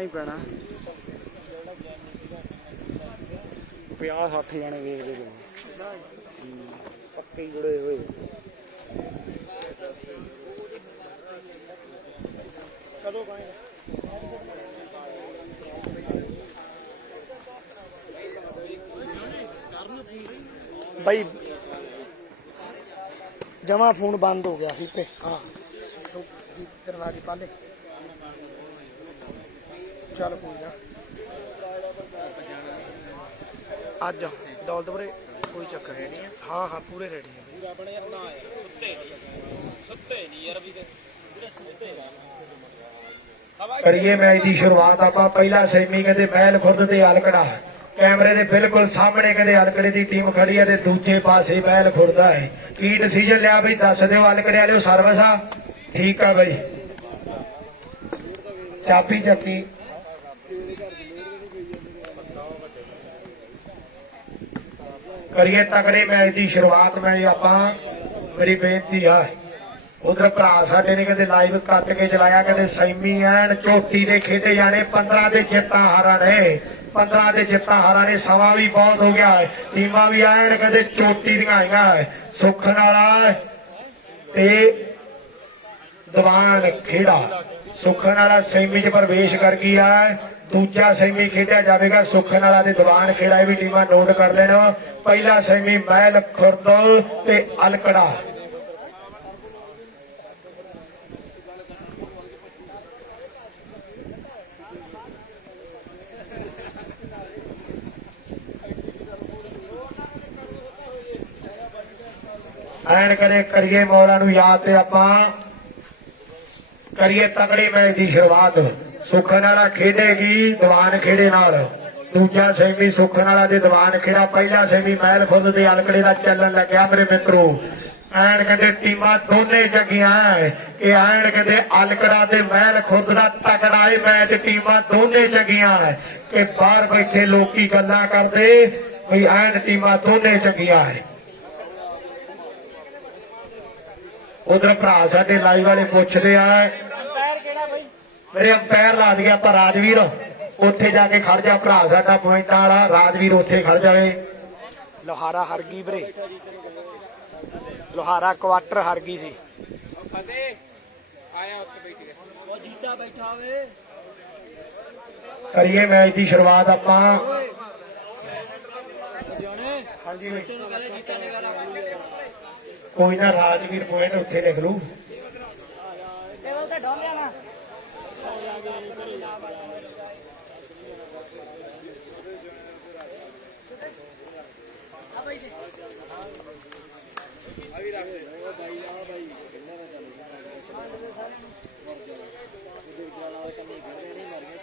ही पैना 50-60 जाने वेखते पक्के जुड़े हुए भाई जमा फोन बंद हो गया पे हाँ करवा दी पहले चल कोई ना अज दौलतपुरे कोई चक्कर नहीं है हाँ हाँ पूरे रेडी है करिए मैच की शुरुआत आप पहला सेमी कहते महल खुर्द ते अलकड़ा कैमरे दे बिल्कुल सामने कहते अलकड़े की टीम खड़ी है दूजे पासे महल खुर्द है की डिसीजन लिया भाई दस दो अलकड़े वाले सर्विस आ ठीक है भाई चाबी चक्की करिए तगड़े मैच की शुरुआत में आप मेरी बेनती है उधर भरा साडे ने कहते लाइव कट के चलाया कहते सैमी एन चोटी दे खेडे जाने 15 दे जित्ता हारा ने 15 दे जित्ता हारा ने समा भी बहुत हो गया है टीमां भी एन कहते चोटी दिखाइया है सुखन वाला ते दीवान खेड़ा सुखन वाला सैमी च प्रवेश कर गया है दूजा सैमी खेड़ा जाएगा सुखन वाला ते दीवान खेड़ा भी टीमां नोट कर लेना पहला सैमी महल खुर्द ते अलकड़ा एन करे करिए मौला नू याद ते आपां करिए तगड़ी मैच की शुरुआत सुखन वाला खेडेगी दीवान खेड़े नाल दूजा सैमी सुखन वाला ते दीवान खेड़ा पहला सैमी महल खुर्द ते अलकड़े दा चलन लग्या मेरे मित्रों एन कहते टीमां दोने जगियां कि एन कहते अलकड़ा ते महल खुर्द दा तगड़ा है मैच टीमां दोने जगियां कि बाहर बैठे लोकी गल्लां करदे भी एन टीमां दोने जगियां है उधर भरा साडे लाइव वाले पुछदे आ मेरे अंपायर ला दिया पर राजवीर उत्थे जाके खड़ जा भरा साडा पॉइंट वाला राजवीर उत्थे खड़ जाए लोहारा हर गई वीरे लोहारा क्वार्टर हर गई सी करिए मैच की शुरुआत आपां कोई ना राजवीर पॉइंट उत्थे लिख लू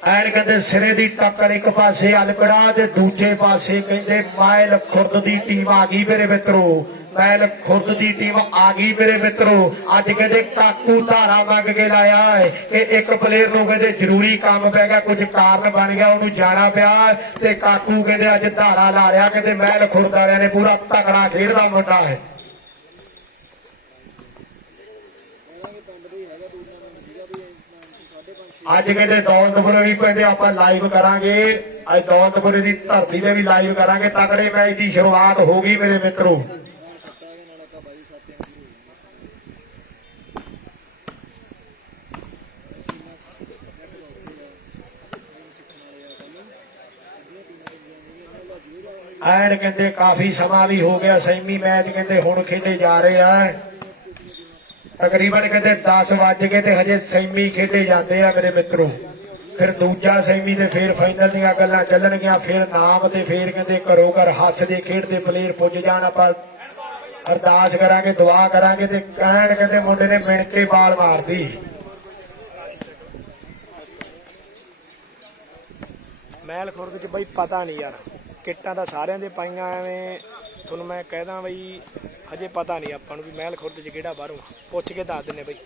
एन कहते सिरे की टक्कर एक पासे अलकड़ा ते दूजे पासे कहते महल खुर्द की टीम आ गई मेरे मित्रों महल खुर्द की टीम आ गई मेरे मित्रों अज कहते काकू धारा मंग के लाया है कि एक प्लेयर को कहते जरूरी काम पै गया कुछ कारण बन गया उन्होंने जाना पिया ते काकू कहते अज धारा ला लिया कहते महल खुर्द वाले ने पूरा तगड़ा खेलदा मुंडा है अज कहते दौलतपुर भी कहते आप लाइव करांगे अज दौलतपुर की धरती से भी लाइव करांगे तगड़े मैच की शुरुआत होगी मेरे मित्रों एन कहते काफी समा भी हो गया सैमी मैच कहते हुण खेडे जा रहे हैं तकरीबन कहते 10 वज के हजे सैमी खेडे जाते हैं मेरे मित्रों फिर दूजा सैमी ते फिर फाइनल दीयां गल्लां चलणगियां फिर नाम ते फिर कहते घरों घर हसदे खेडदे प्लेयर पुज जाण आपां अरदास करांगे दुआ करांगे ते कहण कहते मुंडे ने मिण के बाल मारदी महल खुर्द च बई पता नहीं यार किट्टां तां सारियां दे पाईयां एवें ਤੁਹਾਨੂੰ मैं कहदा बई हजे पता नहीं आपां नूं भी महल खुर्द च किहड़ा बाहरों पुछ के दस दिंदे बई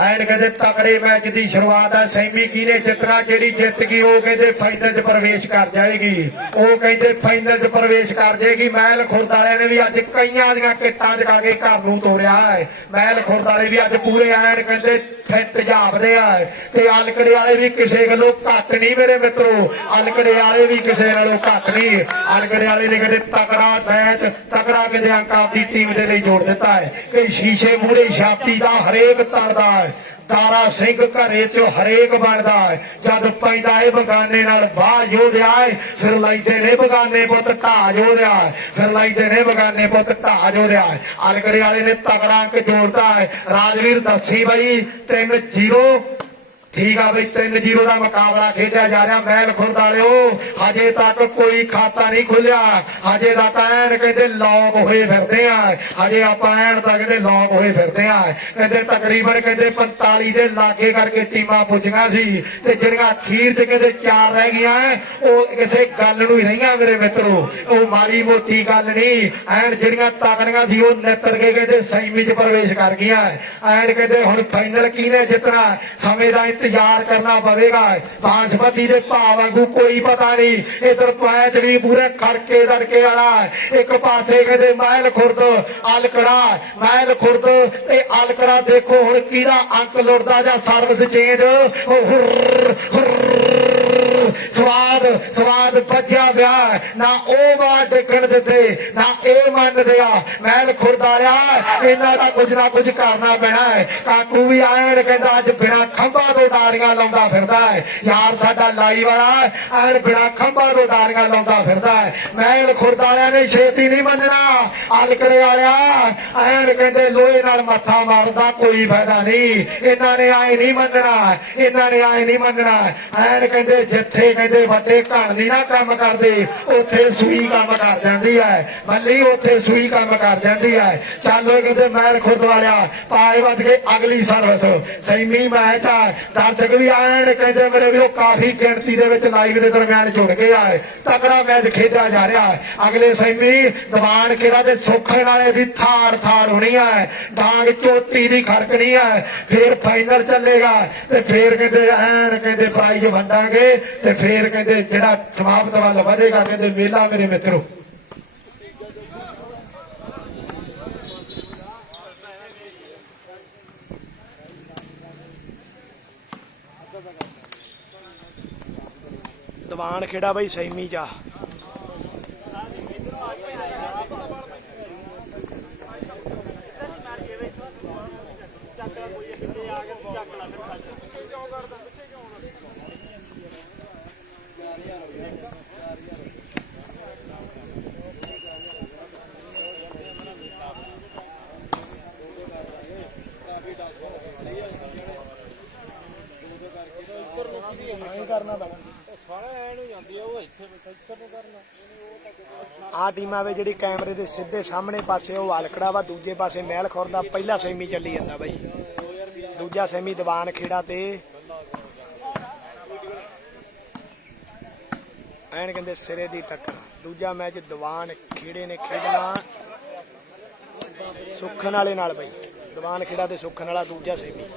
एन ਐਨ ਕਹਿੰਦੇ ਤਕੜੇ ਮੈਚ ਦੀ ਸ਼ੁਰੂਆਤ ਹੈ। ਸੈਮੀ ਕਿਹਨੇ ਜਿੱਤਣਾ, ਜਿਹੜੀ ਜਿੱਤ ਗਈ ਉਹ ਕਹਿੰਦੇ ਫਾਈਨਲ 'ਚ ਪ੍ਰਵੇਸ਼ ਕਰ ਜਾਏਗੀ, ਉਹ ਕਹਿੰਦੇ ਫਾਈਨਲ 'ਚ ਪ੍ਰਵੇਸ਼ ਕਰ ਜਾਏਗੀ। ਮਹਿਲ ਖੁਰਦ ਵਾਲਿਆਂ ਨੇ ਵੀ ਅੱਜ ਕਈਆਂ ਦੀਆਂ ਕਿੱਟਾਂ ਚਕਾ ਕੇ ਘਰ ਨੂੰ ਤੋਰਿਆ ਹੈ। ਮਹਿਲ ਖੁਰਦ ਵਾਲੇ ਵੀ ਅੱਜ ਪੂਰੇ ਐਨ ਕਹਿੰਦੇ ਫਿੱਟ ਜਾਪਦੇ ਆ, ਤੇ ਆਲਕੜੇ ਵਾਲੇ ਵੀ ਕਿਸੇ ਗੱਲੋਂ ਘੱਟ ਨਹੀਂ ਮੇਰੇ ਮਿੱਤਰੋ, ਆਲਕੜੇ ਵਾਲੇ ਵੀ ਕਿਸੇ ਨਾਲੋਂ ਘੱਟ ਨਹੀਂ। ਆਲਕੜੇ ਵਾਲੇ ਨੇ ਕਹਿੰਦੇ ਤਕੜਾ ਮੈਚ, ਤਕੜਾ ਕਹਿੰਦੇ ਅੰਕ ਆਪਦੀ ਟੀਮ ਦੇ ਲਈ ਜੋੜ ਦਿੱਤਾ ਹੈ ਕਿ ਸ਼ੀਸ਼ੇ ਮੂਹਰੇ ਛਾਤੀ ਦਾ ਹਰੇਕ ਤਰਦਾ ਹੈ, ਦਾਰਾ ਸਿੰਘ ਘਰੇ ਚ ਹਰੇਕ ਬਣਦਾ ਹੈ। ਜਦ ਪੈਂਦਾ ਇਹ ਬਗਾਨੇ ਨਾਲ ਬਾਹ ਯੋਧਿਆ, ਫਿਰ ਲਾਈਦੇ ਨੇ ਬਗਾਨੇ ਪੁੱਤ ਢਾਹ ਜੋਧਿਆ, ਫਿਰ ਲਾਈਦੇ ਨੇ ਬਗਾਨੇ ਪੁੱਤ ਢਾਹ ਜੋਧਿਆ। ਆਲਕੜੇ ਵਾਲੇ ਨੇ ਤਗੜਾ ਅੰਕ ਜੋੜਦਾ ਹੈ। ਰਾਜਵੀਰ ਦੱਸੀ ਬਈ 3-0 ਠੀਕ ਆ ਬਈ 3-0 ਦਾ ਮੁਕਾਬਲਾ ਖੇਡਿਆ ਜਾ ਰਿਹਾ। ਮਹਿਲ ਖੁਰਦ ਵਾਲਿਓ ਹਜੇ ਤੱਕ ਕੋਈ ਖਾਤਾ ਨਹੀਂ ਖੁੱਲਿਆ, ਹਜੇ ਤੱਕ ਐਨ ਕਹਿੰਦੇ ਲੌਕ ਹੋਏ ਫਿਰਦੇ ਆ, ਹਜੇ ਆਪਾਂ ਐਨ ਤਾਂ ਕਹਿੰਦੇ ਲੌਕ ਹੋਏ ਫਿਰਦੇ ਆ। ਕਹਿੰਦੇ ਤਕਰੀਬਨ ਕਹਿੰਦੇ 45 ਦੇ ਲਾਗੇ ਕਰਕੇ ਟੀਮਾਂ ਪੁੱਜੀਆਂ ਸੀ, ਤੇ ਜਿਹੜੀਆਂ ਅਖੀਰ ਚ ਕਹਿੰਦੇ 4 ਰਹਿ ਗਈਆਂ ਉਹ ਕਿਸੇ ਗੱਲ ਨੂੰ ਹੀ ਰਹੀਆਂ ਮੇਰੇ ਮਿੱਤਰੋ, ਉਹ ਮਾੜੀ ਮੋਟੀ ਗੱਲ ਨਹੀਂ। ਐਨ ਜਿਹੜੀਆਂ ਤਕੜੀਆਂ ਸੀ ਉਹ ਨਿੱਤਰ ਕੇ ਕਹਿੰਦੇ ਸੈਮੀ ਚ ਪ੍ਰਵੇਸ਼ ਕਰ ਗਈਆਂ। ਐਨ ਕਹਿੰਦੇ ਹੁਣ ਫਾਈਨਲ ਕਿਹਨੇ ਜਿੱਤਣਾ, ਸਮੇਂ ਦਾ ਇੰਤਜ਼ਾਰ ਕਰਨਾ ਪਵੇਗਾ। ਬਾਂਸਪਤੀ ਦੇ ਭਾਅ ਵਾਂਗੂ ਕੋਈ ਪਤਾ ਨਹੀਂ, ਇਧਰ ਪੈਚ ਵੀ ਪੂਰੇ ਖੜਕੇ ਦੜਕੇ ਵਾਲਾ, ਇੱਕ ਪਾਸੇ ਕਹਿੰਦੇ ਮਹਿਲ ਖੁਰਦ ਆਲਕੜਾ, ਮਹਿਲ ਖੁਰਦ ਤੇ ਆਲਕੜਾ। ਦੇਖੋ ਹੁਣ ਕਿਹਦਾ ਅੰਕ ਲੁੱਟਦਾ ਜਾਂ ਸਰਵਿਸ ਚੇਂਜ। ਸਵਾਦ ਭੱਜਿਆ ਪਿਆ, ਨਾ ਉਹ ਬਾਹਰ ਡਿੱਗਣ ਦਿੱਤੇ ਨਾ ਇਹ ਮੰਨਦੇ ਆ। ਮਹਿਲ ਖੁਰਦ ਆਇਆ, ਇਹਨਾਂ ਦਾ ਕੁਝ ਨਾ ਕੁਝ ਕਰਨਾ ਪੈਣਾ ਹੈ। ਕਾਕੂ ਵੀ ਆਇਆ ਕਹਿੰਦਾ ਅੱਜ ਬਿਨਾਂ ਖੰਭਾਂ ਤੋਂ ਡਾਰੀਆਂ ਲਾਉਂਦਾ ਫਿਰਦਾ ਹੈ ਯਾਰ, ਸਾਡਾ ਲਾਈ ਵਾਲਾ ਐਨ ਬਿਨਾਂ ਖੰਭਾਂ ਤੋਂ ਡਾਰੀਆਂ ਲਾਉਂਦਾ ਫਿਰਦਾ ਹੈ। ਮਹਿਲ ਖੁਰਦ ਵਾਲਿਆਂ ਨੇ ਛੇਤੀ ਨਹੀਂ ਮੰਨਣਾ, ਆਲਕੜੇ ਵਾਲਿਆ ਐਨ ਕਹਿੰਦੇ ਲੋਹੇ ਨਾਲ ਮੱਥਾ ਮਾਰਦਾ ਕੋਈ ਫਾਇਦਾ ਨਹੀਂ। ਇਹਨਾਂ ਨੇ ਆਏ ਨਹੀਂ ਮੰਨਣਾ, ਇਹਨਾਂ ਨੇ ਆਏ ਨਹੀਂ ਮੰਨਣਾ। ਐਨ ਕਹਿੰਦੇ ਜਿੱਥੇ ਕਹਿੰਦੇ ਵੱਡੇ ਘਣ ਦੀ ਨਾ ਕੰਮ ਕਰਦੇ, ਉੱਥੇ ਸੂਈ ਕੰਮ ਕਰ ਜਾਂਦੀ ਹੈ। ਮੱਲੀ ਉੱਥੇ ਸੂਈ ਕੰਮ ਕਰ ਜਾਂਦੀ ਹੈ। ਚੱਲੋ ਕਹਿੰਦੇ ਮਹਿਲ ਖੁਰਦ ਵਾਲਿਆ ਪਾਏ ਵੱਜ ਕੇ ਅਗਲੀ ਸਰਵਿਸ ਸੈਮੀ ਮੈਚ ਆ। ਦਰਸ਼ਕ ਵੀ ਆਏ ਕਹਿੰਦੇ ਮੇਰੇ ਵੀ ਉਹ ਕਾਫੀ ਗਿਣਤੀ ਦੇ ਵਿੱਚ ਲਾਈਵ ਦੇ ਦਰਮਿਆਨ ਜੁੜ ਗਏ ਆ। ਤਕੜਾ ਮੈਚ ਖੇਡਿਆ ਜਾ ਰਿਹਾ। ਅਗਲੇ ਸੈਮੀ ਦੀਵਾਨ ਖੇੜਾ ਤੇ ਸੁੱਖਣ ਵਾਲੇ ਦੀ ਥਾੜ ਹੋਣੀ ਹੈ, ਡਾਂਗ ਚੋਟੀ ਦੀ ਖੜਕਣੀ ਹੈ, ਫੇਰ ਫਾਈਨਲ ਚੱਲੇਗਾ ਤੇ ਫੇਰ ਕਹਿੰਦੇ ਐਨ ਕਹਿੰਦੇ ਪ੍ਰਾਈਜ਼ ਵੰਡਾਂਗੇ ਤੇ ਫੇਰ ਕਹਿੰਦੇ ਜਿਹੜਾ ਸਮਾਪਤ ਵੱਲ ਵਧੇਗਾ ਕਹਿੰਦੇ ਮੇਲਾ ਮੇਰੇ ਮਿੱਤਰੋ। ਦੀਵਾਨ ਖੇੜਾ ਬਈ ਸੈਮੀ ਚ ਆ। ਆ ਟੀਮਾਂ ਵੇ ਜਿਹੜੀ ਕੈਮਰੇ ਦੇ ਸਿੱਧੇ ਸਾਹਮਣੇ ਪਾਸੇ ਉਹ ਆਲਕੜਾ ਵਾ, ਦੂਜੇ ਪਾਸੇ ਮਹਿਲ ਖੁਰਦ ਦਾ ਪਹਿਲਾ ਸੈਮੀ ਚੱਲੀ ਜਾਂਦਾ ਬਈ। ਦੂਜਾ ਸੈਮੀ ਦੀਵਾਨ ਖੇੜਾ ਤੇ ਐਨ ਕਹਿੰਦੇ ਸਿਰੇ ਦੀ ਟੱਕਰ। ਦੂਜਾ ਮੈਚ ਦੀਵਾਨ ਖੇੜੇ ਨੇ ਖੇਡਣਾ ਸੁੱਖਣ ਵਾਲੇ ਨਾਲ ਬਈ। ਦੀਵਾਨ ਖੇੜਾ ਤੇ ਸੁੱਖਣ ਵਾਲਾ ਦੂਜਾ ਸੈਮੀ।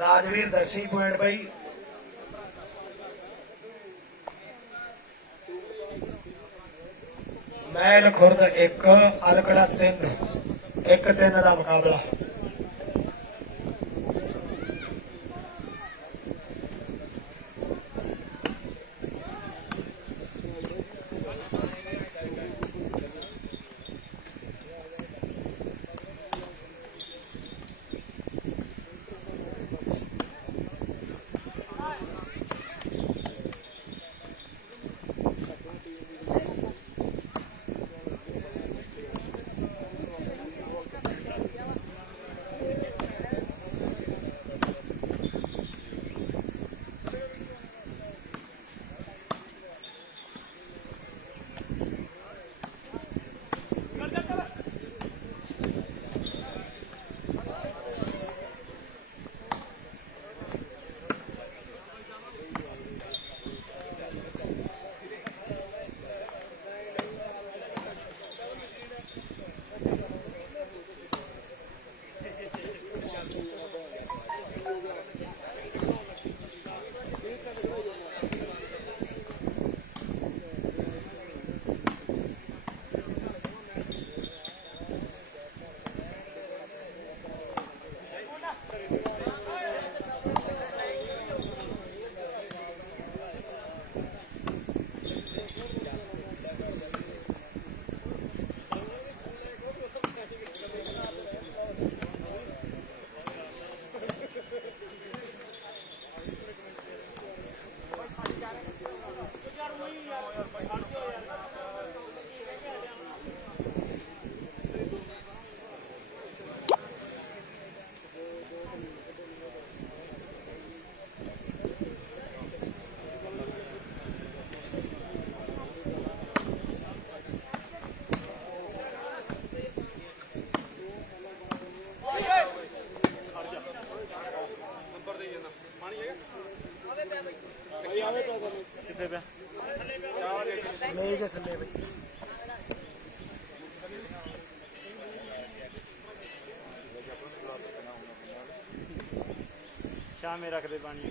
ਰਾਜਵੀਰ ਦੱਸੀ ਪੁਆਇੰਟ ਬਾਈ। ਮਹਿਲ ਖੁਰਦ 1 ਆਲਕੜਾ 3, 1-3 ਦਾ ਮੁਕਾਬਲਾ। ਕਿੱਥੇ ਪਿਆ ਮੇਜ ਦੇ ਥੱਲੇ ਬਈ ਸ਼ਾਮੇ ਰੱਖਦੇ ਪਾਣੀ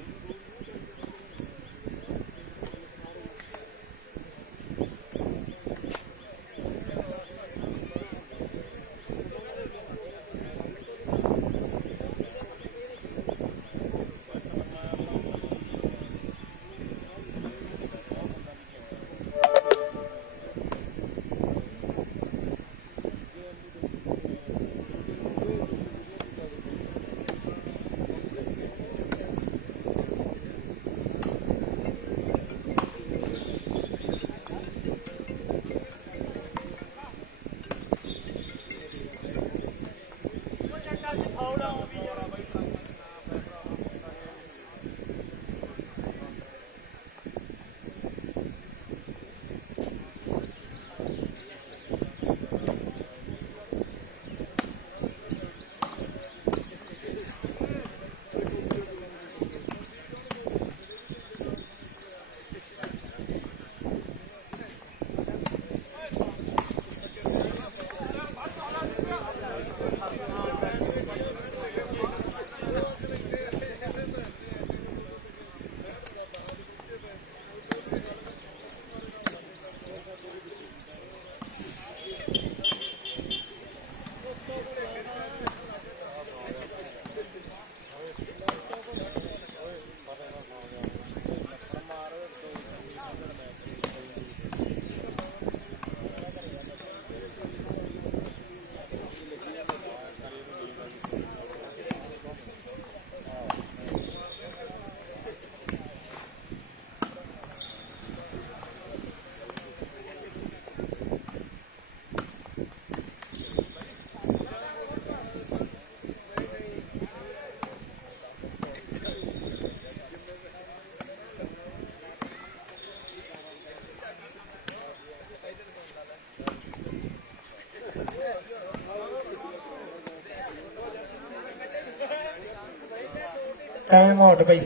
टाइम आउट भाई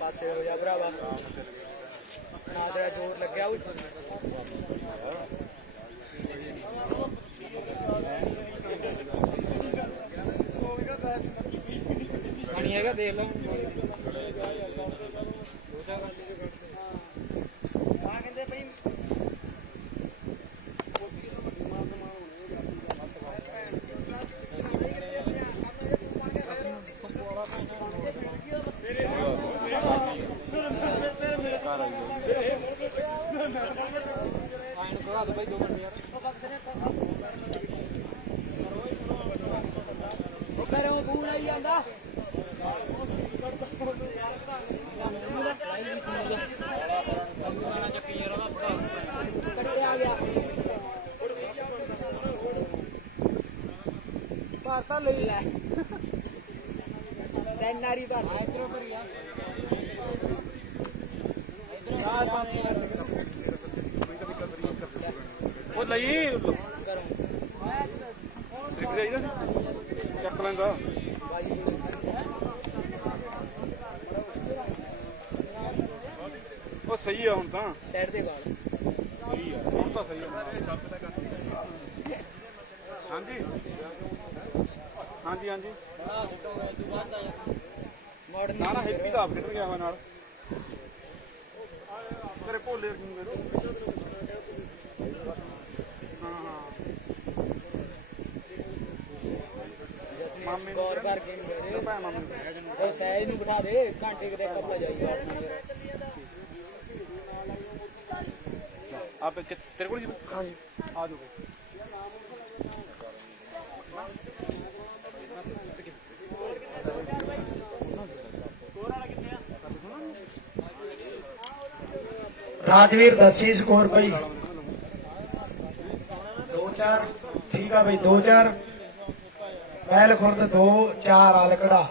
ਪਾਸੇ ਹੋ ਜਾ ਭਰਾਵਾ ਨਾ ਤੇਰਾ ਜ਼ੋਰ ਲੱਗਿਆ ਹੋਈ ਪਾਣੀ ਹੈਗਾ ਦੇਖ ਲਓ ਆ ਕਹਿੰਦੇ ਭਈ ਭਾਰਤਾ ਲਈ ਲੈ ਨਾਰੀ ਦਾ ਇਧਰੋਂ ਕਰੀਆ ਉਹ ਲਈ ਚੱਕ ਲੈਂਦਾ ਉਹ ਸਹੀ ਆ ਹੁਣ ਤਾਂ ਸਾਈਡ ਦੇ ਵਾਲ ਸਹੀ ਆ ਹੁਣ ਤਾਂ ਸਹੀ ਆ ਹਾਂਜੀ ਹਾਂਜੀ ਹਾਂਜੀ ਨਾ ਨਾ ਹੈਪੀ ਤਾਂ ਆਪ ਖੇਡਣ ਗਿਆ ਹੋਇਆ ਨਾਲ ਤੇਰੇ ਭੋਲੇ ਹਾਂ ਹਾਂ ਮਾਮੇ ਗੌਰ ਕਰਕੇ ਨਹੀਂ ਬੜੇ ਭੈਣ ਮਾਮੇ ਉਹ ਸਹਿਜ ਨੂੰ ਬਿਠਾ ਦੇ ਘੰਟੇ ਕਿਤੇ ਕੱਪੜਾ ਜਾਈਗਾ ਆਪ ਤੇਰੇ ਕੋਲ ਜੀ ਹਾਂਜੀ ਆ ਜਾਓ ਰਾਜਵੀਰ ਦੱਸੀ ਸਕੋਰ ਬਈ 2-4 ਠੀਕ ਆ ਬਈ 2-4 ਮਹਿਲ ਖੁਰਦ 2-4 ਆਲਕੜਾ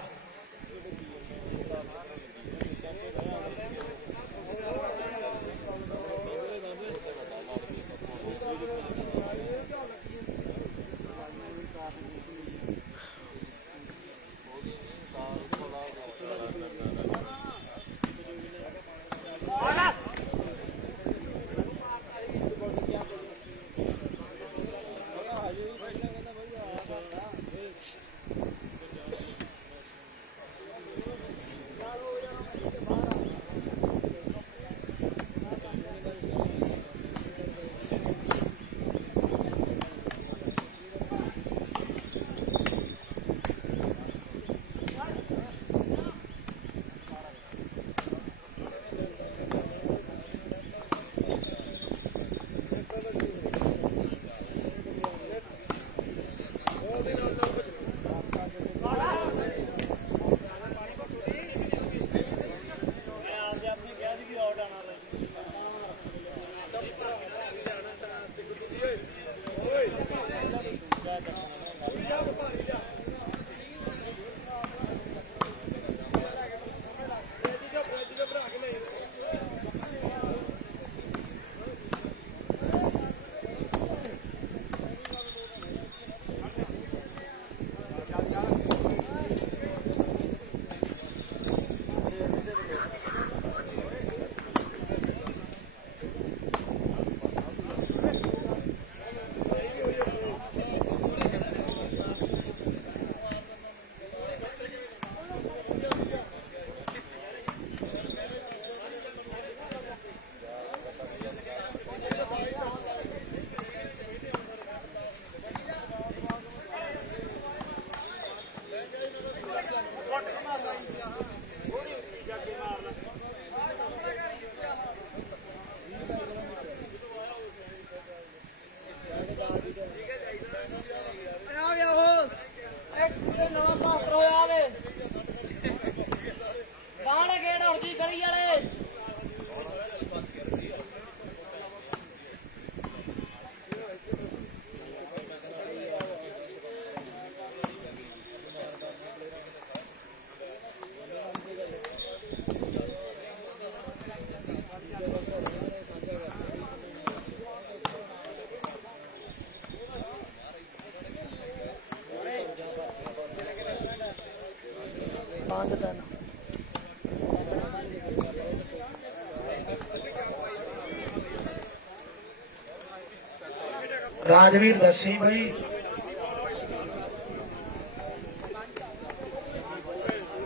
ਰਾਜਵੀਰ ਦੱਸੀ ਬਈ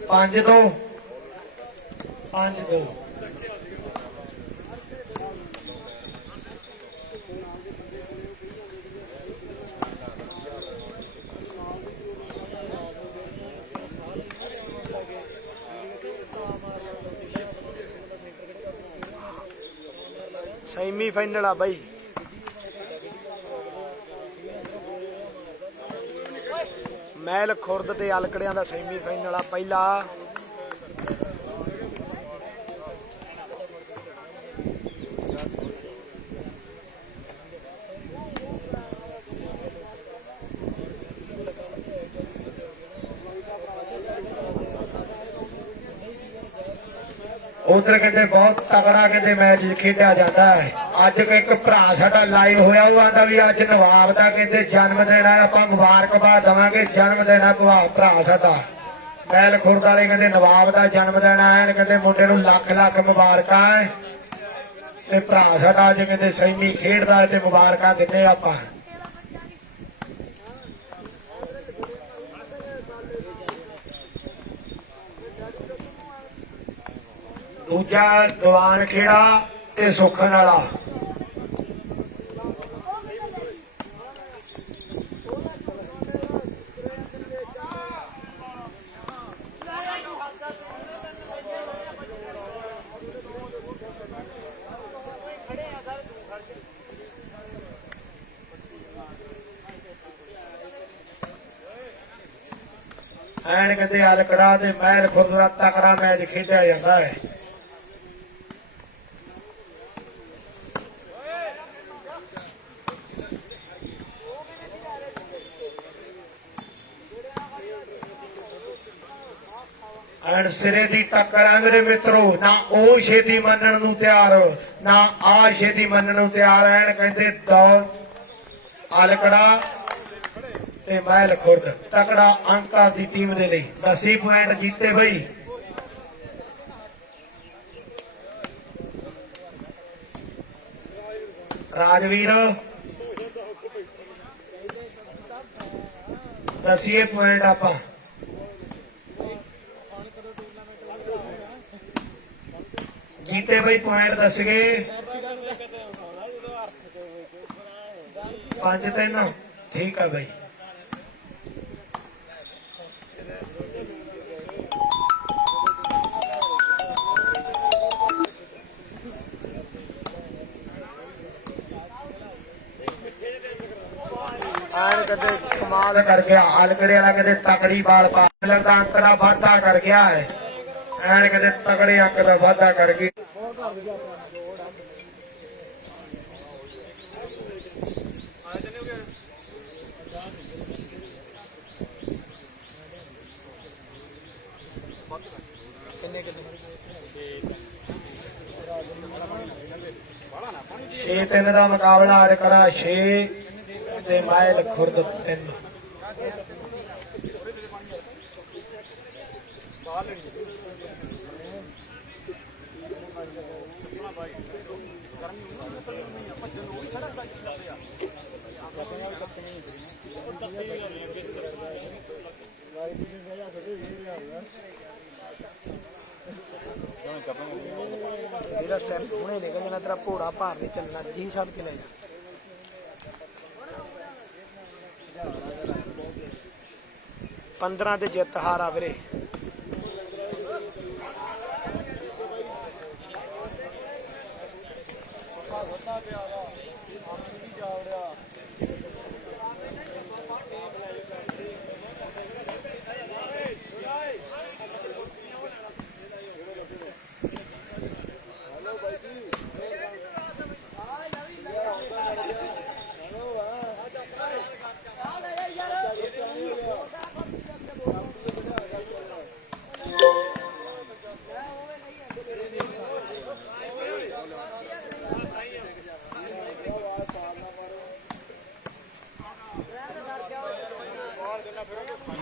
5-2 5-2 ਸੈਮੀਫਾਈਨਲ ਆ ਬਾਈ ਮਹਿਲ ਖੁਰਦ ਤੇ ਅਲਕੜਿਆਂ ਦਾ ਸੈਮੀਫਾਈਨਲ ਆ ਪਹਿਲਾ। ਉਧਰ ਕਹਿੰਦੇ ਬਹੁਤ ਤਗੜਾ ਕਹਿੰਦੇ ਮੈਚ ਖੇਡਿਆ ਜਾਂਦਾ ਹੈ। ਅੱਜ ਇੱਕ ਭਰਾ ਸਾਡਾ ਲਾਈਵ ਹੋਇਆ, ਉਹ ਆਂਦਾ ਵੀ ਅੱਜ ਨਵਾਬ ਦਾ ਕਹਿੰਦੇ ਜਨਮ ਦਿਨ ਹੈ, ਆਪਾਂ ਮੁਬਾਰਕਬਾਦ ਦੇਵਾਂਗੇ। ਜਨਮ ਦਿਨ ਹੈ ਭਰਾ ਸਾਡਾ ਮਹਿਲ ਖੁਰਦ ਵਾਲੇ, ਕਹਿੰਦੇ ਨਵਾਬ ਦਾ ਜਨਮ ਦਿਨ ਹੈ, ਕਹਿੰਦੇ ਮੁੰਡੇ ਨੂੰ ਲੱਖ ਲੱਖ ਮੁਬਾਰਕਾਂ ਹੈ। ਤੇ ਭਰਾ ਸਾਡਾ ਅੱਜ ਕਹਿੰਦੇ ਸੈਮੀ ਖੇਡਦਾ ਤੇ ਮੁਬਾਰਕਾਂ ਦਿੰਦੇ ਆਪਾਂ। ਦੂਜਾ ਦੀਵਾਨ ਖੇੜਾ ਤੇ ਸੁਖਨ ਵਾਲਾ। ਐਨ ਕਹਿੰਦੇ ਅਲਕੜਾ ਤੇ ਮਹਿਲ ਖੁਰਦ ਦਾ ਤਕੜਾ ਮੈਚ ਖੇਡਿਆ ਜਾਂਦਾ ਹੈ। ਐਨ ਸਿਰੇ ਦੀ ਟੱਕਰ ਹੈ ਮੇਰੇ ਮਿੱਤਰੋ, ਨਾ ਉਹ ਛੇਤੀ ਮੰਨਣ ਨੂੰ ਤਿਆਰ ਨਾ ਆ ਛੇਤੀ ਮੰਨਣ ਨੂੰ ਤਿਆਰ। ਐਨ ਕਹਿੰਦੇ ਦੌੜ ਅਲਕੜਾ ਤੇ ਮਹਿਲ ਖੁਰਦ ਤਕੜਾ ਅੰਕਾਂ ਦੀ ਟੀਮ ਦੇ ਲਈ 10 ਪੁਆਇੰਟ ਜਿੱਤੇ ਬਈ। ਰਾਜਵੀਰ 10 ਪੁਆਇੰਟ ਆਪਾਂ। जीते भाई पॉइंट दस गए 5-3 ठीक है भाई। कमाल कर गया अलकड़े वाला, कहते तकड़ी बाल पा लगता अंकड़ा वाधा कर गया है। ਐਨ ਕਹਿੰਦੇ ਤਗੜੇ ਅੰਕ ਦਾ ਵਾਧਾ ਕਰ ਗਈ। ਛੇ 3 ਦਾ ਮੁਕਾਬਲਾ ਅੜਕੜਾ 6 ਤੇ ਮਹਿਲ ਖੁਰਦ 3। मेरा स्टेप हुणे निकल जाना, तेरा घोड़ा भार नहीं चलना जी सब के ले जा। 15 ਤੇ ਜਿੱਤ ਹਾਰ ਆ ਵੀਰੇ।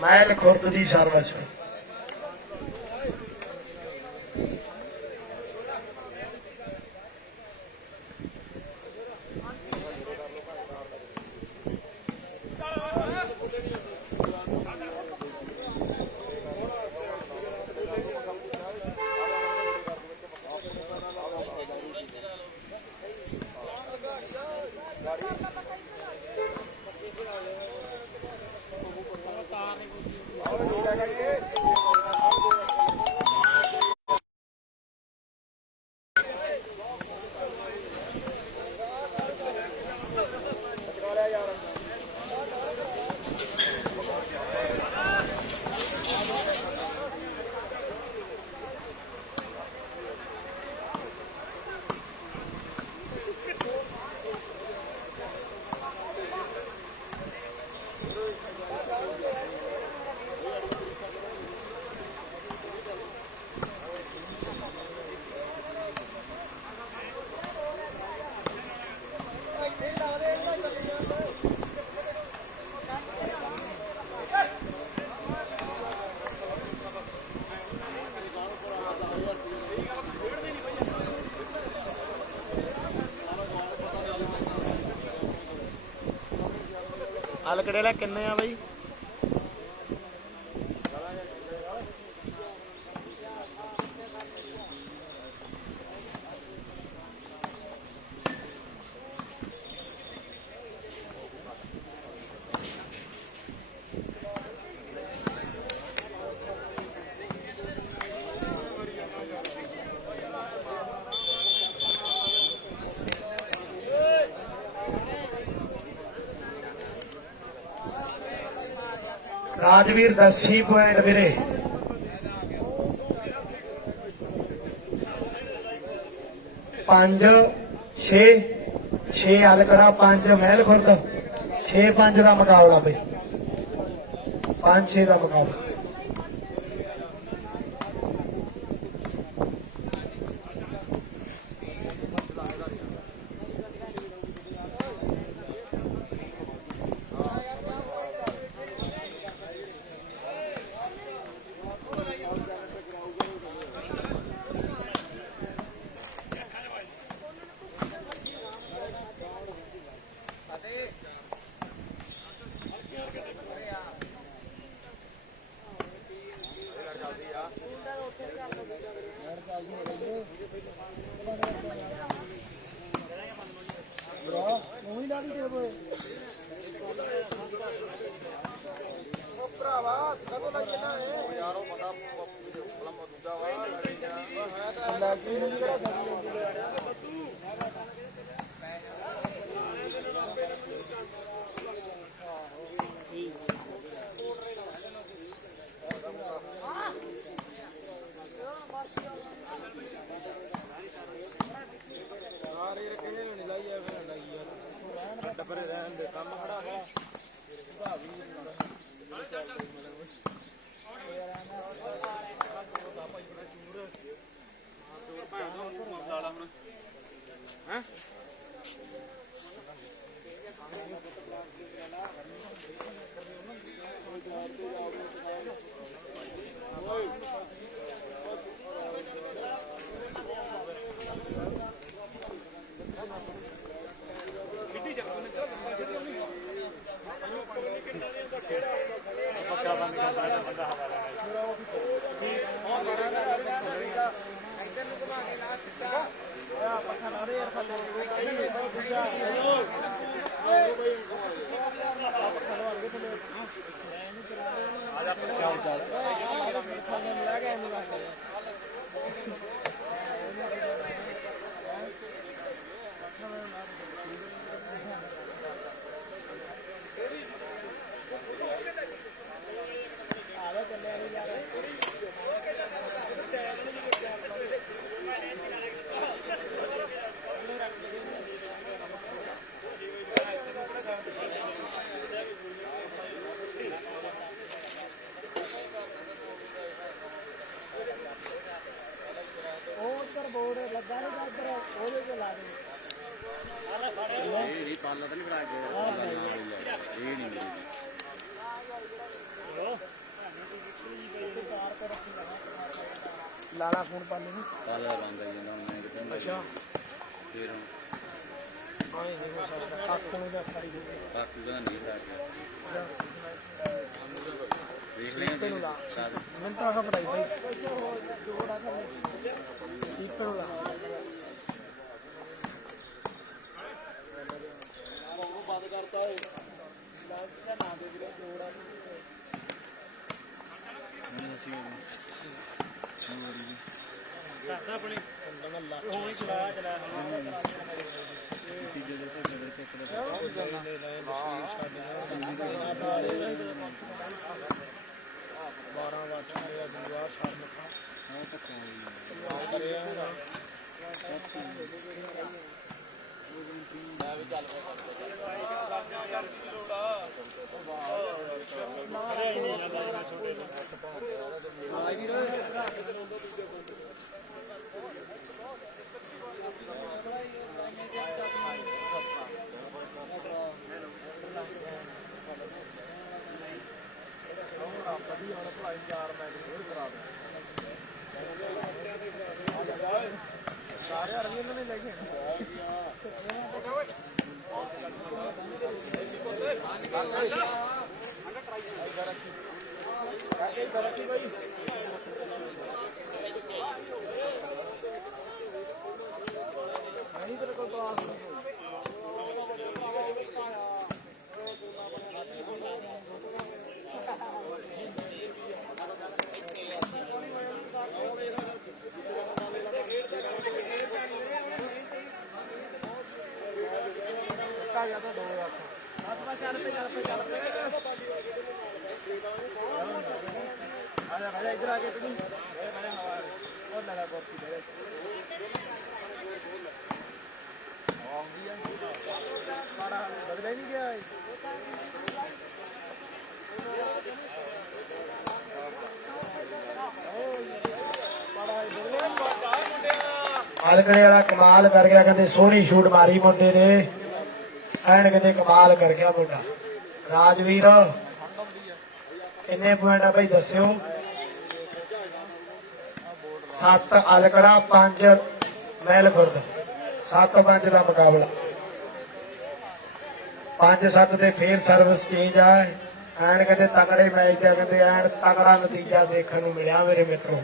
महल खुर्द की सर्विस ਹਲਕੜੇ ਵਾਲਾ ਕਿੰਨੇ ਆ ਬਈ? ਰਾਜਵੀਰ 10 ਪੁਆਇੰਟ ਵੀਰੇ। ਪੰਜ 6 ਹਲਕੜਾ 5 ਮਹਿਲ ਖੁਰਦ 6-5 ਦਾ ਮੁਕਾਬਲਾ ਬਈ 5-6 ਦਾ ਮੁਕਾਬਲਾ। ਲਾਲਾ ਫੋਨ ਪਾ ਲਈ ਕਾਲਾ ਬੰਦ ਹੈ ਜਿੰਨਾ ਮੈਂ ਕਿਤੇ ਅੱਛਾ ਫਿਰ ਹਾਂ ਇਹ ਹੋ ਸਕਦਾ ਕਾਕੂ ਨੂੰ ਦਾ ਸਾਰੀ ਬਾਕੀ ਦਾ ਨਹੀਂ ਲਾ ਕੇ ਦੇਖ ਲਿਆ ਨੂੰ ਲਾ ਸਾਦ ਮੈਂ ਤਾਂ ਆਹ ਪੜਾਈ ਭਾਈ ਸੀਪਰ ਨੂੰ ਲਾ ਬੰਦ ਕਰਤਾ ਹੈ ਨਾ ਦੇ ਵੀਰੇ ਜੋੜਾ ਨਹੀਂ ਅਸੀਂ ਆਪਣੇ ਹੋਣੀ ਚਲਾ ਤੀਜੇ ਦੇ ਤੇ ਮੇਰੇ ਤੇ ਇੱਕ ਦਾ 12 ਵਾਟ ਮੇਰਾ ਦੁਆਰ ਛੱਡ ਮੱਖਾ ਹਾਂ ਤੱਕ ਕਰਿਆ ਮੈਂ ਵੀ ਚੱਲ ਸਾਰੇ ਅਰਵਿੰਦ ਨੇ ਲੈ ਕੇ इधर आके तू और लगा कॉपी दे बदला ही नहीं गया ਆਲਕੜੇ ਵਾਲਾ ਕਮਾਲ ਕਰ ਗਿਆ, ਕਹਿੰਦੇ ਸੋਹਣੀ ਸ਼ੂਟ ਮਾਰੀ ਮੁੰਡੇ ਨੇ, ਐਨ ਕਹਿੰਦੇ ਕਮਾਲ ਕਰ ਗਿਆ ਮੁੰਡਾ। ਰਾਜਵੀਰ ਕਿੰਨੇ ਪੁਆਇੰਟ ਆ ਭਾਈ ਦੱਸਿਓ? 7 ਆਲਕੜਾ 5 ਮਹਿਲ ਖੁਰਦ, 7-5 ਦਾ ਮੁਕਾਬਲਾ। 5-7 ਤੇ ਫੇਰ ਸਰਵਿਸ ਚੇਂਜ ਆ, ਐਨ ਕਹਿੰਦੇ ਤਕੜੇ ਮੈਚ ਆ, ਕਹਿੰਦੇ ਐਨ ਤਕੜਾ ਨਤੀਜਾ ਦੇਖਣ ਨੂੰ ਮਿਲਿਆ ਮੇਰੇ ਮਿੱਤਰੋ।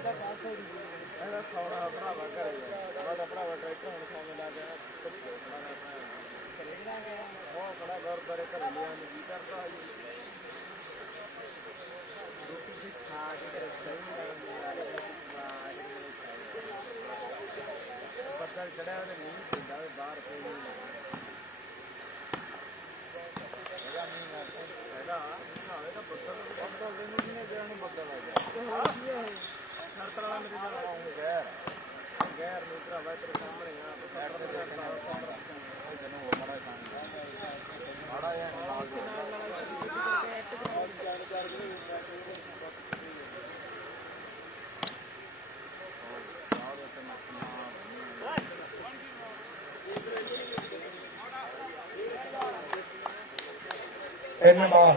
ਤਿੰਨ ਬਾਲ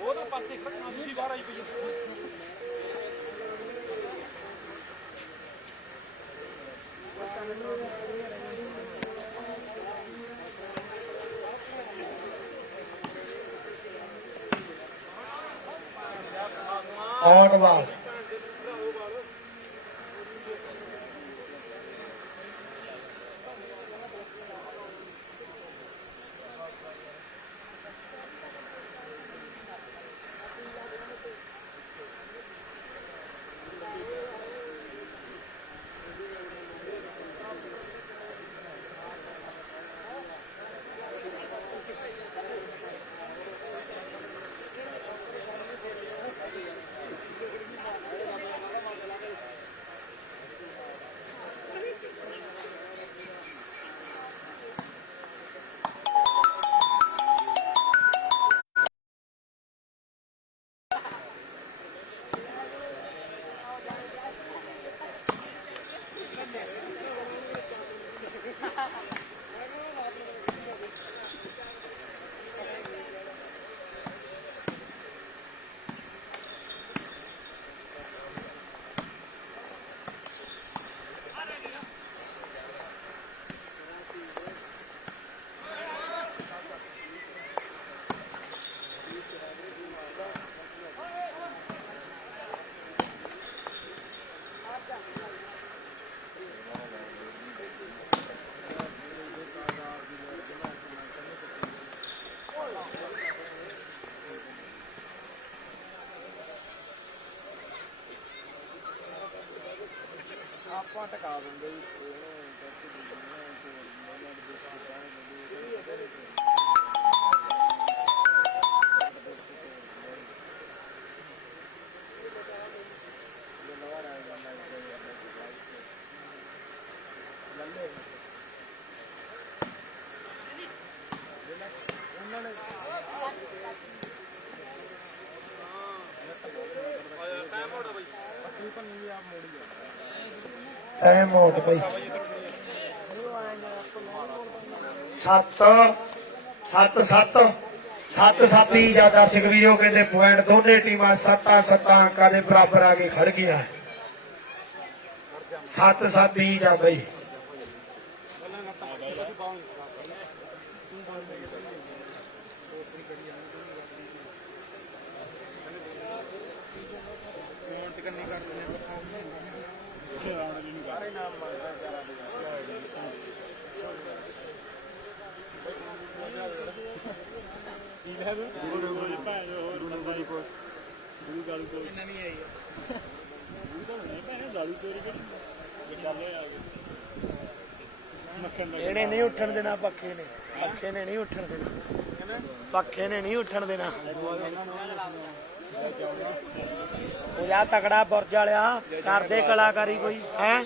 ਉਹ ਤਾਂ ਪਾਸੇ ਦੂਜੀ ਬਾਹਰ ਆਈ ਪਈ ਆਊਟ ਬਾਲ। ਆਪਾਂ ਟਕਾ ਦਿੰਦੇ ਟਾਈਮ ਆਊਟ ਭਾਈ। 7-7 ਹੀ ਜ਼ਿਆਦਾ ਸਿਗਵੀਓ ਕਹਿੰਦੇ ਪੁਆਇੰਟ ਦੋਨੇ ਟੀਮਾਂ 7 ਅੰਕਾਂ ਦੇ ਬਰਾਬਰ ਆ ਕੇ ਖੜ ਗਈਆਂ। 7-7 ਹੀ ਜਾ ਬਈ। ਇਹਨੇ ਨਹੀਂ ਉੱਠਣ ਦੇਣਾ, ਪੱਖੇ ਨੇ ਨਹੀਂ ਉੱਠਣ ਦੇਣਾ, ਪੱਖੇ ਨੇ ਨਹੀਂ ਉੱਠਣ ਦੇਣਾ। ਉਹ ਯਾ ਤਕੜਾ ਬੁਰਜ ਵਾਲਿਆ ਕਰਦੇ ਕਲਾਕਾਰੀ ਕੋਈ ਹੈ।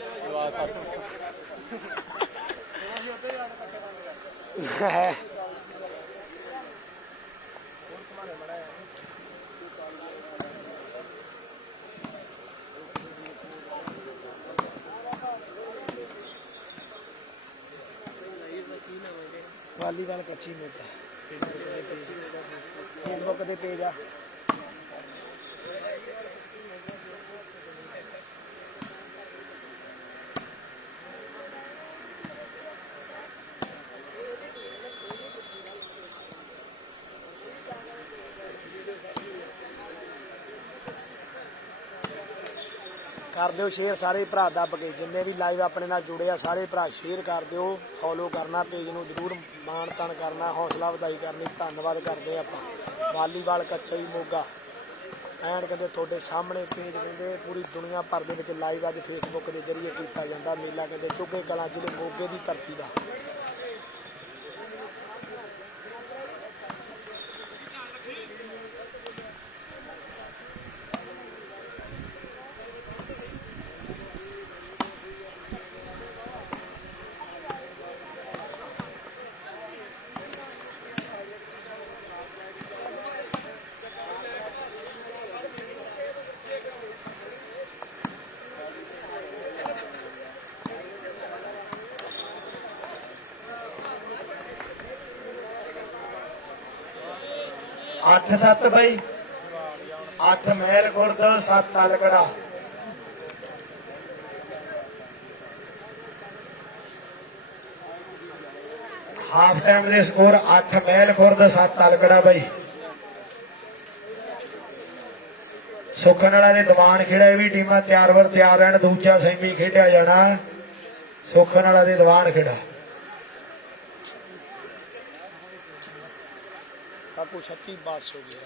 ਵਾਲੀਬਾਲ ਕੱਚੀ ਮੋਟਾ ਫੇਸਬੁੱਕ ਦੇ ਪੇਜ ਆ। कर दिओ शेयर सारे भरा दब के, जिन्ने भी लाइव अपने नाल जुड़े आ सारे भरा शेयर कर दिओ, फॉलो करना पेज नूं जरूर, मान तान करना, हौसला वधाई करनी। धन्नवाद करते आपां। वालीबाल कच्चा ही मोगा एंड कहते थोड़े सामने पेज कहते पूरी दुनिया भर दे विच लाइव अज फेसबुक के जरिए किया जाता। मेला कहते चुगे कलां जिले मोगे की धरती का। अठ सत्त बई 8 महल खुर्द 7 अलगड़ा। हाफ टाइम के स्कोर 8 महल खुर्द 7 अलगड़ा बई। सुखन वाला ने दीवान खेड़ा, भी टीमां तैयार वर तैयार रहन। दूजा सैमी खेडिया जाना, सुखन वाला ने दीवान खेड़ा। काकू 36 बस हो गया।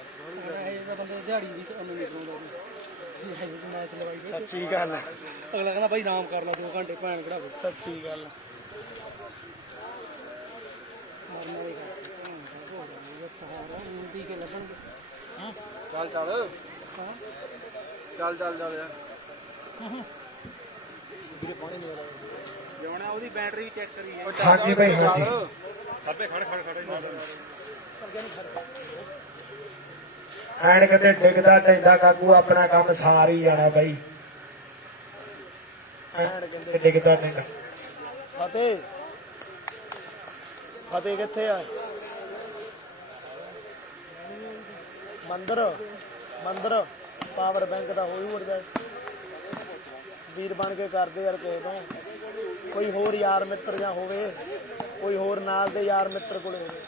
सच्ची गल है, अगला कहना भाई नाम कर ला 2 घंटे भैन कढ़ा। सच्ची गल चल चल चल चल चल जवना ਉਹਦੀ बैटरी भी चेक करी है। हाँ जी भाई, हाँ जी। ਖੜੇ ਐਨ ਕਿਤੇ ਡਿੱਗਦਾ ਢੈਂਦਾ ਕਾਕੂ ਆਪਣਾ ਕੰਮ ਸਾਰ ਹੀ ਜਾਣਾ ਬਾਈ। ਡਿੱਗਦਾ ਢੈਂਦਾ ਫਤਿਹ ਫਤਿਹ ਕਿੱਥੇ ਆ? ਮੰਦਰ ਪਾਵਰ ਬੈਂਕ ਦਾ ਹੋਈ ਉੜਦਾ ਵੀਰ ਬਣ ਕੇ ਕਰਦੇ ਯਾਰ। ਕਿਸੇ ਤੋਂ ਕੋਈ ਹੋਰ ਯਾਰ ਮਿੱਤਰ ਜਾਂ ਹੋਵੇ, ਕੋਈ ਹੋਰ ਨਾਲ ਦੇ ਯਾਰ ਮਿੱਤਰ ਕੋਲੇ ਹੋਵੇ।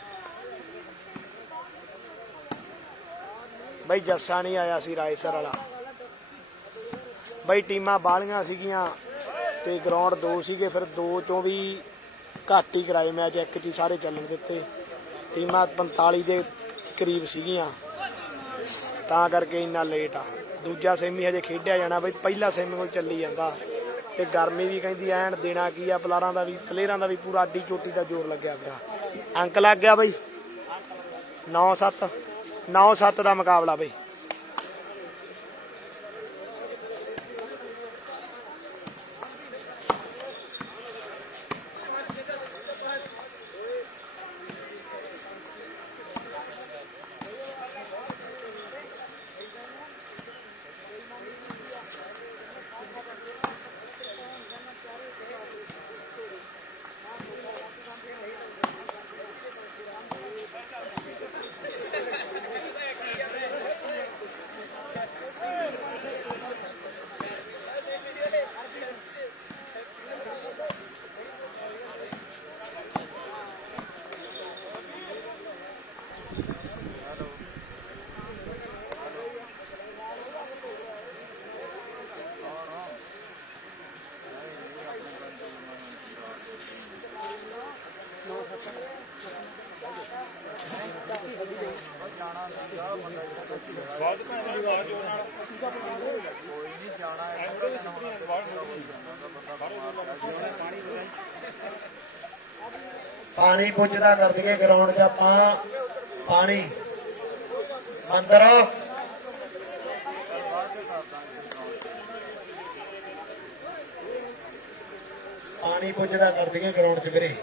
ਬਈ ਜੱਸਾ ਨਹੀਂ ਆਇਆ ਸੀ ਰਾਏਸਰ ਵਾਲਾ। ਬਈ ਟੀਮਾਂ ਬਾਹਲੀਆਂ ਸੀਗੀਆਂ ਤੇ ਗਰਾਊਂਡ 2 ਸੀਗੇ, ਫਿਰ 2 ਚੋਂ ਵੀ ਘੱਟ ਹੀ ਕਰਾਏ ਮੈਚ, 1 'ਚ ਹੀ ਸਾਰੇ ਚੱਲਣ ਦਿੱਤੇ। ਟੀਮਾਂ 45 ਦੇ ਕਰੀਬ ਸੀਗੀਆਂ, ਤਾਂ ਕਰਕੇ ਇੰਨਾ ਲੇਟ ਆ। ਦੂਜਾ ਸੈਮੀ ਹਜੇ ਖੇਡਿਆ ਜਾਣਾ ਬਈ, ਪਹਿਲਾ ਸੈਮੀ ਕੋਲ ਚੱਲੀ ਜਾਂਦਾ ਤੇ ਗਰਮੀ ਵੀ ਕਹਿੰਦੀ ਐਨ ਦੇਣਾ ਕੀ ਆ। ਪਲੇਅਰਾਂ ਦਾ ਵੀ ਪੂਰਾ ਅੱਡੀ ਚੋਟੀ ਦਾ ਜ਼ੋਰ ਲੱਗਿਆ ਪਿਆ। ਅੰਕ ਲੱਗ ਗਿਆ ਬਈ 9-7 ਦਾ ਮੁਕਾਬਲਾ ਬਈ। ਪਾਣੀ ਪੁੱਜਦਾ ਕਰ ਦਈਏ ਗਰਾਊਂਡ 'ਚ ਆਪਾਂ ਪਾਣੀ ਅੰਦਰ ਪਾਣੀ ਪੁੱਜਦਾ ਕਰ ਦਈਏ ਗਰਾਊਂਡ 'ਚ ਵੀਰੇ।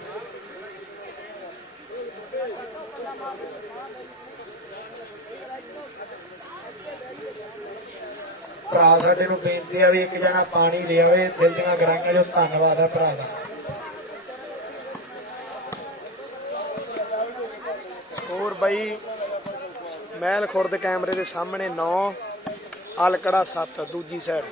ਭਰਾ ਸਾਡੇ ਨੂੰ ਬੇਨਤੀ ਆ ਵੀ ਇੱਕ ਜਣਾ ਪਾਣੀ ਲਿਆਵੇ, ਦਿਲ ਦੀਆਂ ਗਰਾਈਆਂ ਜੋ ਧੰਨਵਾਦ ਆ ਭਰਾ ਦਾ। ਸਕੋਰ ਬਾਈ ਮਹਿਲ ਖੁਰਦ ਕੈਮਰੇ ਦੇ ਸਾਹਮਣੇ 9 ਅਲਕੜਾ 7 ਦੂਜੀ ਸਾਈਡ।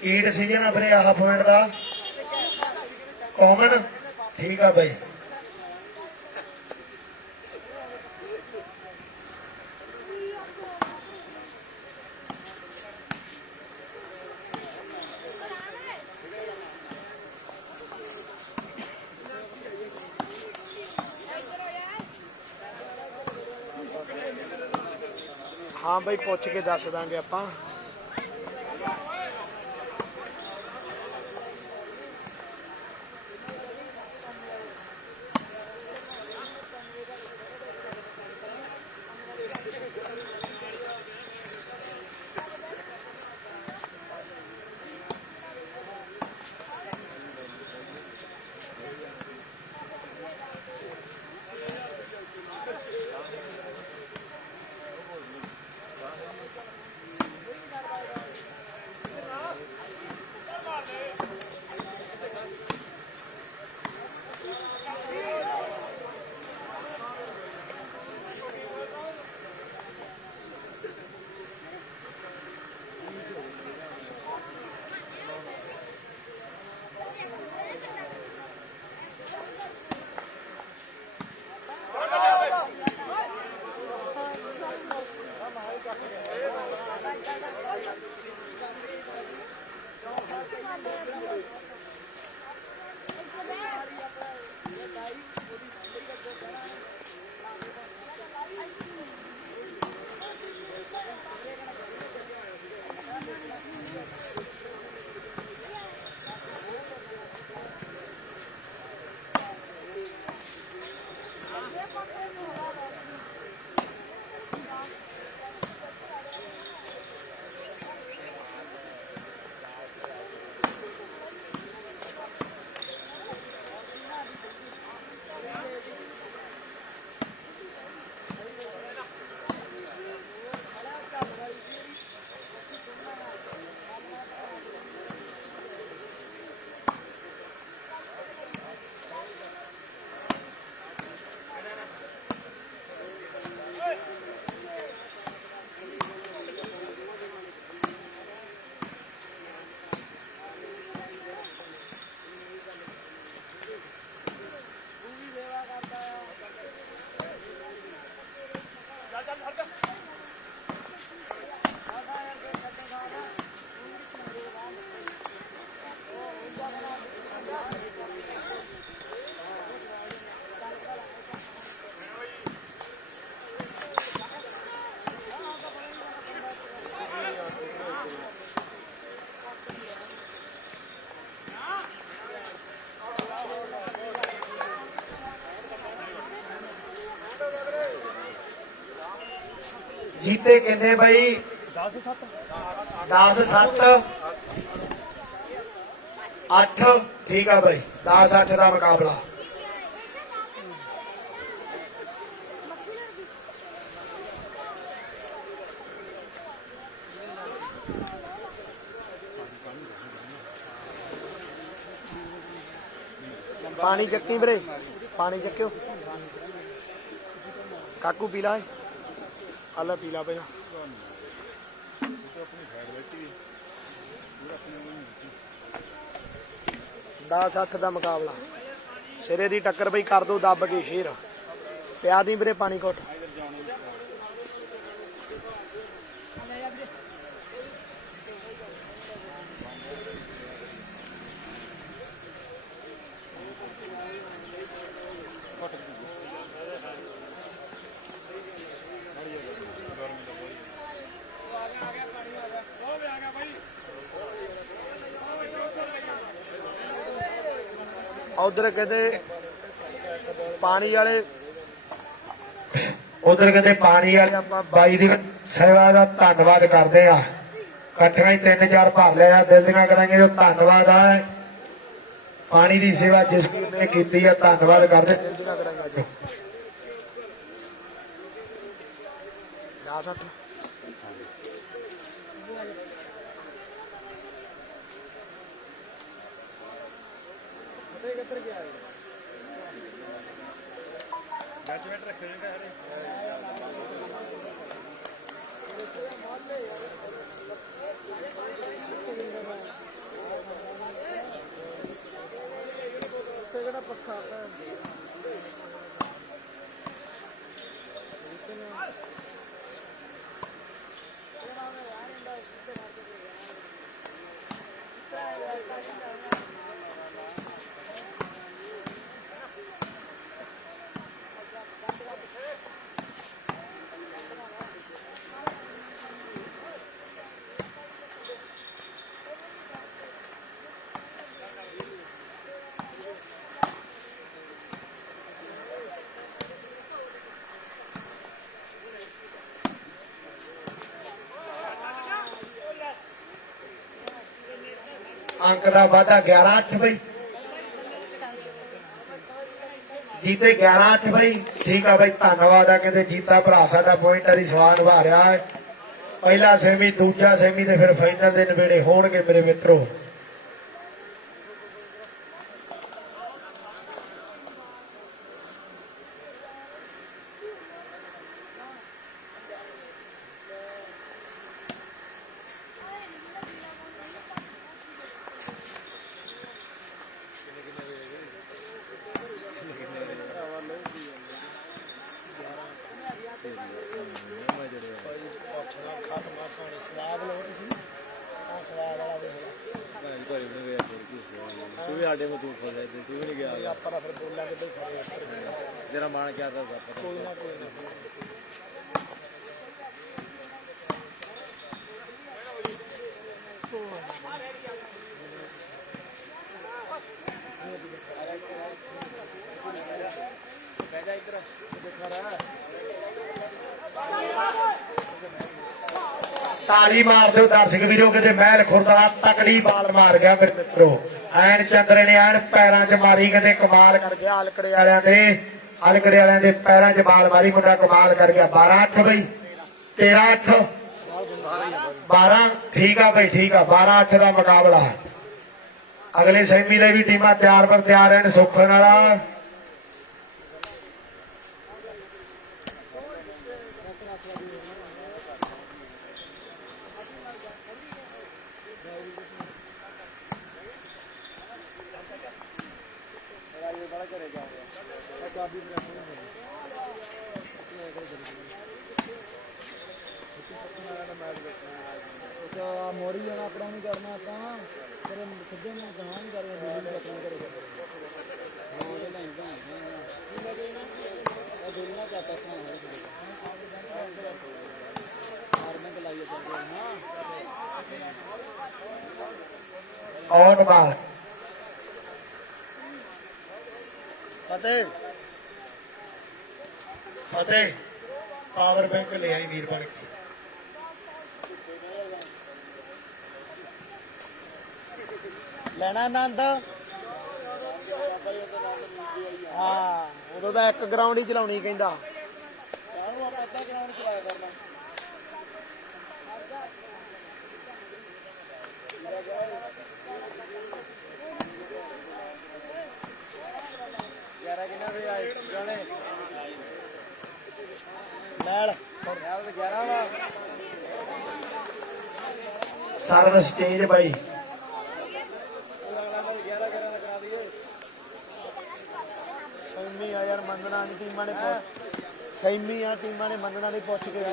ਕੀ ਡਿਸੀਜਨ ਆ ਵੀਰੇ ਆਹ ਪੁਆਇੰਟ ਦਾ? ਕਾਮਨ ਠੀਕ ਆ ਬਾਈ। ਹਾਂ ਬਾਈ ਪੁੱਛ ਕੇ ਦੱਸ ਦਾਂਗੇ ਆਪਾਂ। जीते किन्ने बई 10-7 8 ठीक है बई 10-8 का मुकाबला। पानी चक्की ਵੀਰੇ पानी चक्यो काकू पीला है आला पीला पे 10-8 ਦਾ ਮੁਕਾਬਲਾ ਸਿਰੇ ਦੀ ਟੱਕਰ ਬਈ ਕਰ ਦੋ ਦੱਬ ਕੇ ਸ਼ੇਰ ਪਿਆ ਦੀ ਵੀਰੇ ਪਾਣੀ ਘੁੱਟ ਉਧਰ ਕਹਿੰਦੇ ਪਾਣੀ ਵਾਲੇ ਉਧਰ ਕਹਿੰਦੇ ਪਾਣੀ ਵਾਲੇ ਆਪਾਂ ਬਾਈ ਦੀ ਸੇਵਾ ਦਾ ਧੰਨਵਾਦ ਕਰਦੇ ਆ। ਇਕੱਠੀਆਂ ਹੀ 3-4 ਭਰ ਲਿਆ ਦਿਲ ਦੀਆਂ ਕਰਾਂਗੇ ਜੋ ਧੰਨਵਾਦ ਆ ਪਾਣੀ ਦੀ ਸੇਵਾ ਜਿਸ ਨੇ ਕੀਤੀ ਆ ਧੰਨਵਾਦ ਕਰਦੇ। 10-8 ਕਿੱਧਰ ਗਿਆ ਬੈਚਮੈਂਟ ਰੱਖੇ ਨੇ ਹਰੇ ਕਿਹੜਾ ਪੱਖਾ अंक का वाधा 11-8 बई जीते 11-8 बई ठीक है बई धन्यवाद है कहते जीता भरा साडा पॉइंट की सवाल निभा रहा है। पहला सेमी दूजा सेमी ते फिर फाइनल के नवेड़े होणगे मेरे मित्रों। ਤੂੰ ਵੀ ਸਾਡੇ ਨੂੰ ਤੂੰ ਖੋਲਿਆ ਤੂੰ ਵੀ ਨਹੀਂ ਗਿਆ ਆਪਾਂ ਫਿਰ ਬੋਲਾਂਗੇ ਤੇ ਖੜੇ ਤੇਰਾ ਮਨ ਕਿਆ ਕਰਦਾ ਕੋਈ ਨਾ ताली मार दो दर्शक वीरों कहते महल खुरदा तकड़ी बाल मार गया मेरे मित्रों। ਐਨ ਚੰਦਰੇ ਨੇ ਐਨ ਪੈਰਾਂ 'ਚ ਮਾਰੀ ਕਹਿੰਦੇ ਕਮਾਲ ਕਰ ਗਿਆ ਹਲਕੜੇ ਵਾਲਿਆਂ ਦੇ ਪੈਰਾਂ 'ਚ ਬਾਲ ਮਾਰੀ ਮੁੰਡਾ ਕਮਾਲ ਕਰ ਗਿਆ। 12-8 ਬਈ 13-8 12 ਠੀਕ ਆ ਬਈ ਠੀਕ ਆ 12-8 ਦਾ ਮੁਕਾਬਲਾ। ਅਗਲੇ ਸੈਮੀ ਲਈ ਵੀ ਟੀਮਾਂ ਤਿਆਰ ਪਰ ਤਿਆਰ ਹਨ। ਸੁਖਨ ਵਾਲਾ ਮੋੜੀ ਜਾਣਾ ਆਪਣਾ ਨਹੀਂ ਕਰਨਾ ਆਪਾਂ ਤੇਰੇ ਸਿੱਧੇ ਨੂੰ ਗਾਂ ਨਹੀਂ ਕਰਨਾ ਦਿੱਲੀ ਨੂੰ ਆਪਣਾ ਕਰੇਗਾ ਹਾਂ ਉਹਦੇ ਲਾਈਨ ਦਾ ਕੀ ਲੱਗੇ ਨਾ ਇਹ ਦਿੱਲੀ ਨਾਲ ਚਾਹਤਾ ਆਪਣਾ ਮਾਰਨੇ ਕੇ ਲਾਈਏ ਚੱਲਦੇ ਹਾਂ ਆਊਟ ਬਾਲ ਫਤਿਹ ਪਾਵਰ ਬੈਂਕ ਲੈ ਆਈ ਵੀਰ ਬਣ ਕੇ। ਲੈਣਾ ਆਨੰਦ। ਹਾਂ ਉਦੋਂ ਤਾਂ ਇੱਕ ਗਰਾਊਂਡ ਹੀ ਚਲਾਉਣੀ ਕਹਿੰਦਾ। ਕਾਹਨੂੰ ਆਪਾਂ ਅੱਧਾ ਗਰਾਊਂਡ ਚਲਾਇਆ ਕਰਨਾ। ਯਾਰਾ ਕਿੰਨਾ ਵੇ ਆਏ ਜਾਣੇ ਨਾਲ ਯਾਰ 11 ਵਾ ਸਰਵ ਸਟੇਜ ਬਾਈ। ਅਗਲਾ ਨਾਲ 11 ਕਰਾ ਦਈਏ। ਸੈਮੀ ਆ ਯਾਰ ਮੰਨਣਾ ਨਹੀਂ ਟੀਮਾਂ ਨੇ ਸੈਮੀ ਆ ਟੀਮਾਂ ਨੇ ਮੰਨਣਾ ਨਹੀਂ ਪੁੱਛ ਕੇ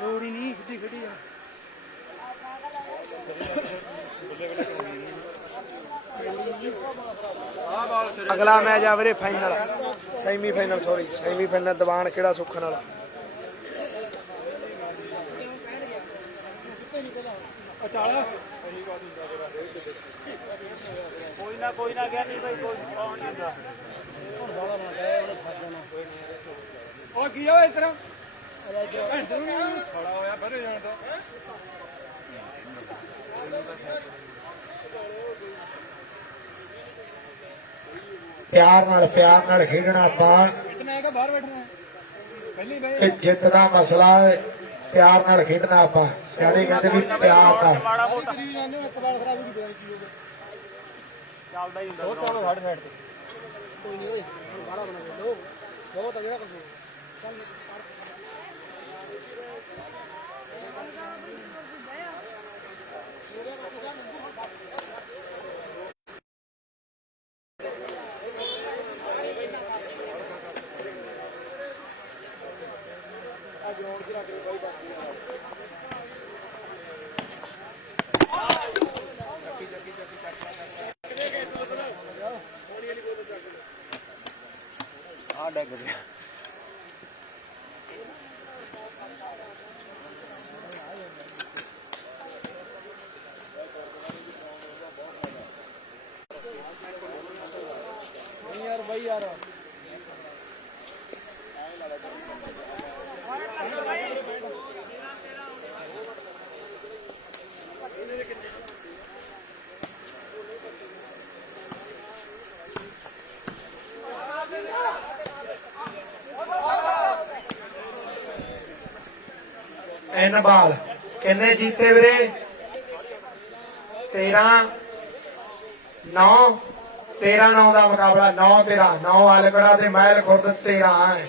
ਲੋੜ ਹੀ ਨਹੀਂ ਸਿੱਧੀ ਖੜੀ ਆ। ਅਗਲਾ ਮੈਚ ਆ ਵੀਰੇ final semi final semi final Diwan Khera Sukhanwala. ਕੋਈ ਨਾ ਗਿਆ ਨਹੀਂ ਭਾਈ ਕੋਈ ਆਉਣ ਨਹੀਂ ਹੁੰਦਾ। ਉਹ ਕੀ ਹੋਇਆ ਇਤਰਾ ਖੜਾ ਹੋਇਆ ਬਰੇ ਜਾਣ ਤੋਂ। ਪਿਆਰ ਨਾਲ ਖੇਡਣਾ ਆਪਾਂ। ਕਿਤਨਾ ਹੈਗਾ ਬਾਹਰ ਬੈਠਣਾ ਪਹਿਲੀ ਬਾਈ ਤੇ ਜਿੱਤ ਦਾ ਮਸਲਾ ਹੈ, ਪਿਆਰ ਨਾਲ ਖੇਡਣਾ ਆਪਾਂ। ਸਿਆਣੇ ਕਹਿੰਦੇ ਵੀ ਪਿਆਰ ਨਾਲ। ਮਾੜਾ ਮੋਟਾ ਕਰੀ ਜਾਂਦੇ ਇੱਕ ਵਾਰ ਖਰਾਬ ਵੀ ਪਤਾ ਕੀ ਹੋਵੇ। ਚੱਲਦਾ ਹੀ ਹੁੰਦਾ। ਬਹੁਤ ਚਲੋ ਸਾਡੇ ਸਾਈਡ ਤੇ ਕੋਈ ਨਹੀਂ ਓਏ ਬਾਹਰ ਬਣਾ ਲੋ ਬਹੁਤ ਅਗੜਾ ਕਰ ਦੋ ਚੱਲ ਆ ਡੱਗ ਗਿਆ। ਨਹੀਂ ਯਾਰ ਬਾਈ ਯਾਰ ਐਨ ਬਾਲ ਕਿੰਨੇ ਜੀਤੇ ਵੀਰੇ? 13-9 ਦਾ ਮੁਕਾਬਲਾ। 9-13 9 ਆਲਕੜਾ ਤੇ ਮਹਿਲ ਖੁਰਦ 13 ਹੈ।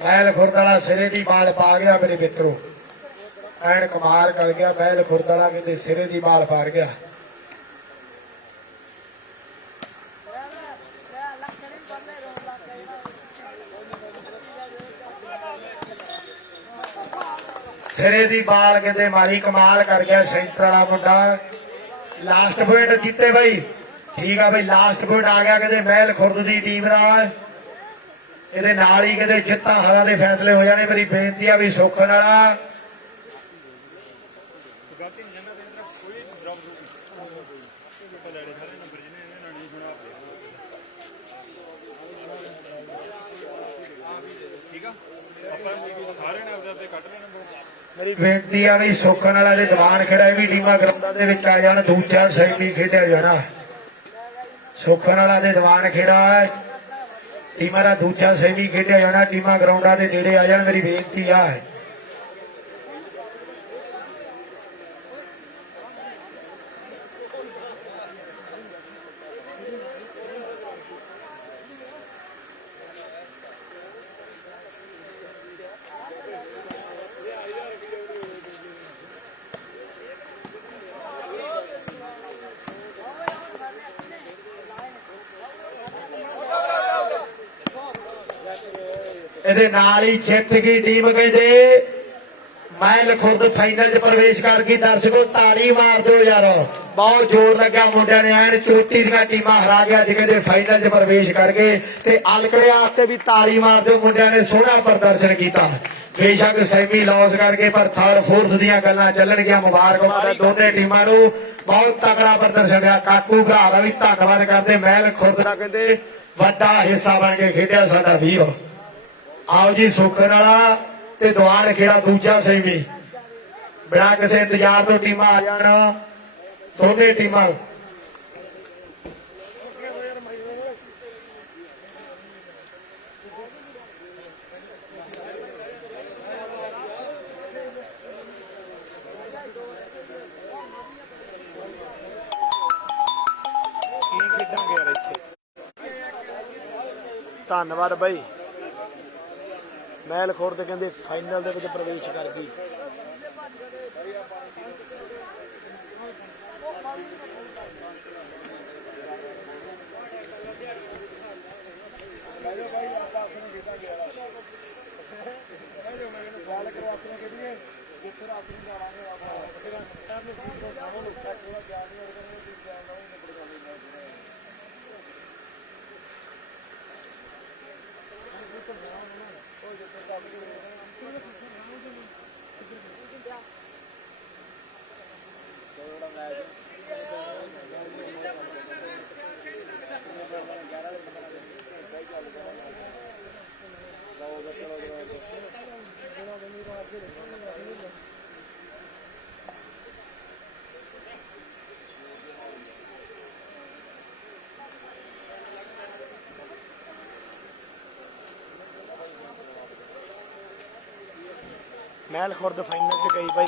महल खुर्द वाला सिरे की बाल पा गया मेरे मित्रों। एन कमाल कर गया महल खुर्द वाला, कहते सिरे की बाल पार गया। सिरे की बाल कहते मारी कमाल कर गया सेंटर वाला मुंडा। लास्ट पॉइंट जीते भाई, ठीक है भाई, लास्ट पॉइंट आ गया कहते महल खुर्द की टीम नाल। ਇਹਦੇ ਨਾਲ ਹੀ ਕਿਤੇ ਜਿੱਤਾਂ ਹਾਰਾਂ ਦੇ ਫੈਸਲੇ ਹੋ ਜਾਣੇ। ਮੇਰੀ ਬੇਨਤੀ ਆ ਵੀ ਸੁੱਖਣ ਵਾਲਾ ਮੇਰੀ ਬੇਨਤੀ ਆ ਵੀ ਸੁੱਖਣ ਵਾਲਾ ਦੇ ਦੀਵਾਨ ਖੇੜਾ ਇਹ ਵੀ ਟੀਮਾਂ ਗਰਾਊਂਡਾਂ ਦੇ ਵਿੱਚ ਆ ਜਾਣ। ਦੂਜਾ ਸੈਮੀ ਖੇਡਿਆ ਜਾਣਾ। ਸੁੱਖਣ ਵਾਲਾ ਦੇ ਦੀਵਾਨ ਖੇੜਾ टीमां दा दूजा सैमी खेडिया जाना। टीमां ग्राउंडां दे नेड़े आ जाण, मेरी बेनती आ है। ਇਹਦੇ ਨਾਲ ਹੀ ਜਿੱਤ ਗਈ ਟੀਮ ਕਹਿੰਦੇ महल खुर्द फाइनल च प्रवेश कर गई। दर्शकों ताड़ी मार दो यार, बहुत जोर लगा मुंडिया ने। एन चोटी दी टीमां हरा गया जी, कहते फाइनल च प्रवेश कर गए। ते अलकड़े वास्ते भी ताड़ी मार दो, मुंडिया ने सोहना प्रदर्शन किया। बेशक सैमी लॉस करके पर थर्ड फोर्थ दी गल्लां चलन गया। मुबारकबाद दोनों टीमां नूं, बहुत तगड़ा प्रदर्शन रहा। काकू भरा दा भी धन्नवाद करते। महल खुर्द दा कहते वड्डा हिस्सा बन के खेडिया साडा वीर। आओ जी सुखन वाला ते दवान खेड़ा दूजा सैमी, बिना किसी इंतजार तो टीमां आ जाण। दोनों टीमां ਧੰਨਵਾਦ ਬਾਈ। महल खुर्द कहते फाइनल दे विच प्रवेश कर गई। महल खुर्द फाइनल च गई भाई।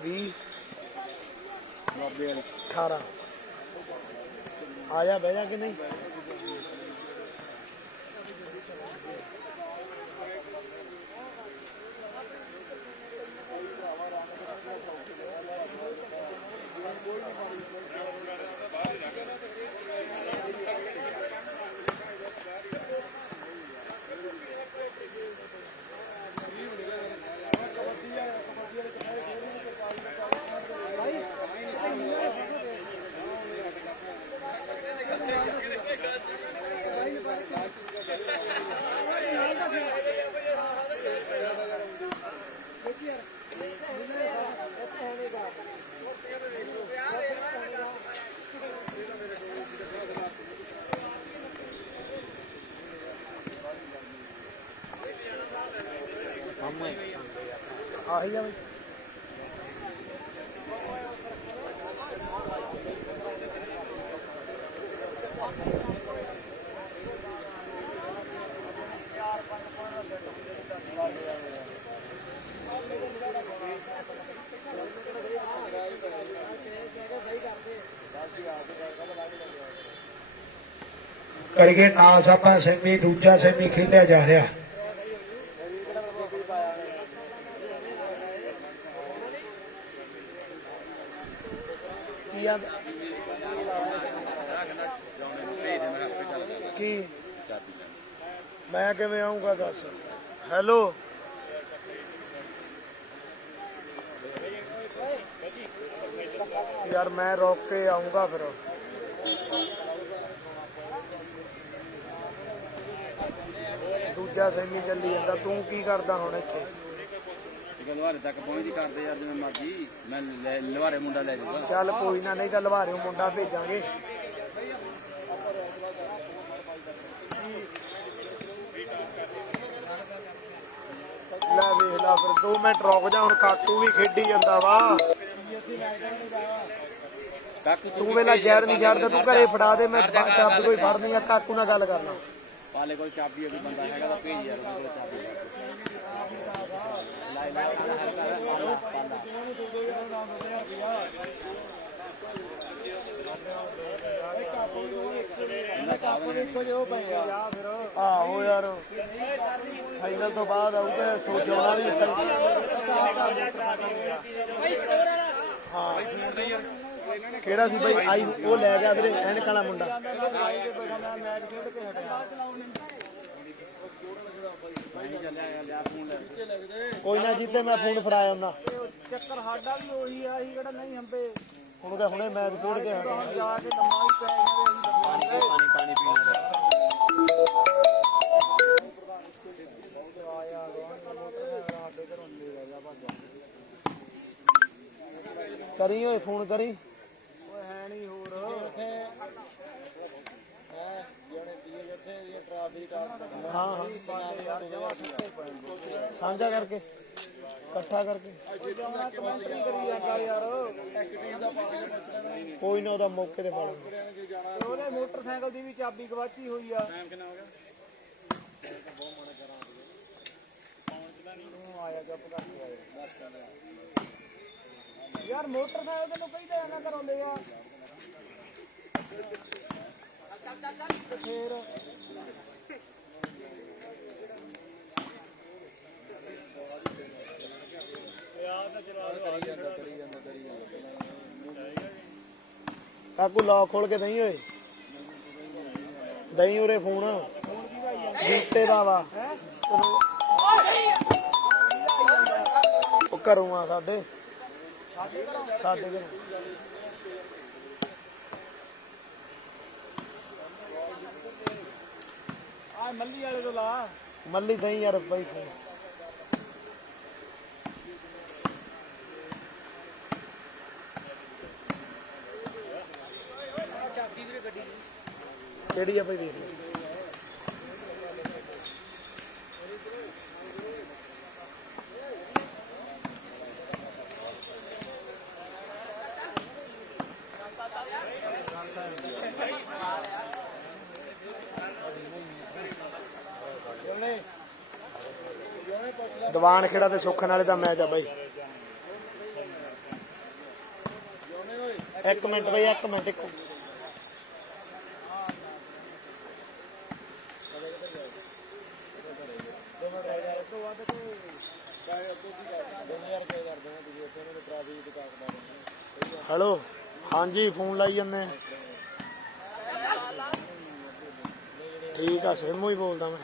भी 18 आया बह जा कि नहीं। आ ही जा भाई। ਕਰੀਏ ਟਾਸ ਆਪਾਂ ਸੈਮੀ ਦੂਜਾ ਸੈਮੀ ਖੇਡਿਆ ਜਾ ਰਿਹਾ। ਕੀ ਮੈਂ ਕਿਵੇਂ ਆਉਂਗਾ ਦੱਸ। ਹੈਲੋ ਯਾਰ ਮੈਂ ਰੋਕ ਕੇ ਆਉਂਗਾ ਫਿਰ। ਦੂਜਾ ਸੈਮੀ ਚੱਲੀ ਜਾਂਦਾ, ਤੂੰ ਕੀ ਕਰਦਾ ਹੁਣ ਇੱਥੇ? ਲਵਾਰੇ ਤੱਕ ਪਹੁੰਚਦੀ ਕਰਦੇ ਯਾਰ ਜਿਵੇਂ ਮਰਜੀ, ਮੈਂ ਲਵਾਰੇ ਮੁੰਡਾ ਲੈ ਜਾਊਗਾ। ਚੱਲ ਕੋਈ ਨਾ, ਨਹੀਂ ਤਾਂ ਲਵਾਰਿਓ ਮੁੰਡਾ ਭੇਜਾਂਗੇ। ਲੈ ਵੇਖ ਲਾ ਫਿਰ 2 ਮਿੰਟ ਰੁਕ ਜਾ, ਹੁਣ ਕਾਕੂ ਵੀ ਖੇਡੀ ਜਾਂਦਾ ਵਾ। ਤੂੰ ਵੇਲਾ ਜ਼ਹਿਰ ਨਹੀਂ ਛੱਡਦਾ, ਤੂੰ ਘਰੇ ਫੜਾ ਦੇ, ਮੈਂ ਚਾਬੀ ਕੋਈ ਫੜਨੀ ਆ, ਕਾਕੂ ਨਾਲ ਗੱਲ ਕਰਨਾ। ਪਾਲੇ ਕੋਲ ਚਾਬੀ ਹੈ, ਕੋਈ ਬੰਦਾ ਹੈਗਾ ਤਾਂ ਭੇਜ ਯਾਰ ਉਹਦੇ ਕੋਲ ਚਾਬੀ। ਆਹੋ ਯਾਰ ਫਾਈਨਲ ਤੋਂ ਬਾਅਦ ਆਊਗਾ, ਸੋਚਣਾ ਵੀ ਹਾਂ। ਕਿਹੜਾ ਸੀ ਬਾਈ? ਆਈ ਉਹ ਲੈ ਗਿਆ ਵੀਰੇ, ਐਨਕ ਵਾਲਾ ਮੁੰਡਾ। ਕੋਈ ਨਾ ਜੀਤੇ, ਮੈਂ ਫੋਨ ਫੜਾਇਆ ਉਹਨਾਂ। ਚੱਕਰ ਸਾਡਾ ਵੀ ਉਹੀ ਆ, ਅਸੀਂ ਕਿਹੜਾ ਨਹੀਂ ਹੰਬੇ। ਹੁਣ ਤਾਂ ਹੁਣੇ ਮੈਚ ਖੇਡ ਕੇ ਹਟਿਆ। ਜਾ ਕੇ ਲੰਮਾ ਹੀ ਪੈ ਗਏ ਅਸੀਂ। ਪਾਣੀ ਕਰੀ ਓਏ ਫੋਨ ਕਰੀ। ਓਏ ਹੈ ਨਹੀਂ ਹੋਰ ਹਾਂ ਸਾਂਝਾ ਕਰਕੇ ਇਕੱਠਾ ਕਰਕੇ ਕੋਈ ਨਾ, ਉਹਦਾ ਮੌਕੇ ਤੇ ਪਾ ਲਾਂਗੇ। ਉਹਨੇ ਮੋਟਰਸਾਈਕਲ ਦੀ ਵੀ ਚਾਬੀ ਗਵਾਚੀ ਹੋਈ ਆ। ਆਇਆ ਜੱਪ ਕਰਕੇ ਆਇਆ ਯਾਰ, ਮੋਟਰਸਾਈਕਲ ਤੈਨੂੰ ਕਹਿੰਦਾ ਨਾ ਘਰੋਂ ਲੈ ਆ ਫੇਰ। ਕਾਕੂ ਲੌਕ ਖੋਲ ਕੇ ਦਈ ਓਏ, ਦਈ ਉਰੇ ਫੋਨ ਜੀਤੇ ਦਾ ਵਾ। ਉਹ ਘਰੋਂ ਆ ਸਾਡੇ ਘਰੋਂ। ਆ ਮੱਲੀ ਵਾਲੇ ਤੋਂ ਲਾ। ਮੱਲੀ ਦਈ ਯਾਰ ਬਾਈ ਫੋਨ। ਕਿਹੜੀ ਆ ਭਾਈ ਦੇਖ ਲਓ। ਦੀਵਾਨ ਖੇੜਾ ਤੇ ਸੁੱਖਣ ਵਾਲੇ ਦਾ ਮੈਚ ਆ ਬਾਈ। 1 ਮਿੰਟ ਬਾਈ, 1 ਮਿੰਟ। ਇੱਕ ਹੈਲੋ, ਹਾਂਜੀ ਫੋਨ ਲਾਈ ਜੰਨੇ। ਠੀਕ ਆ, ਸਿਮੂ ਹੀ ਬੋਲਦਾ ਮੈਂ।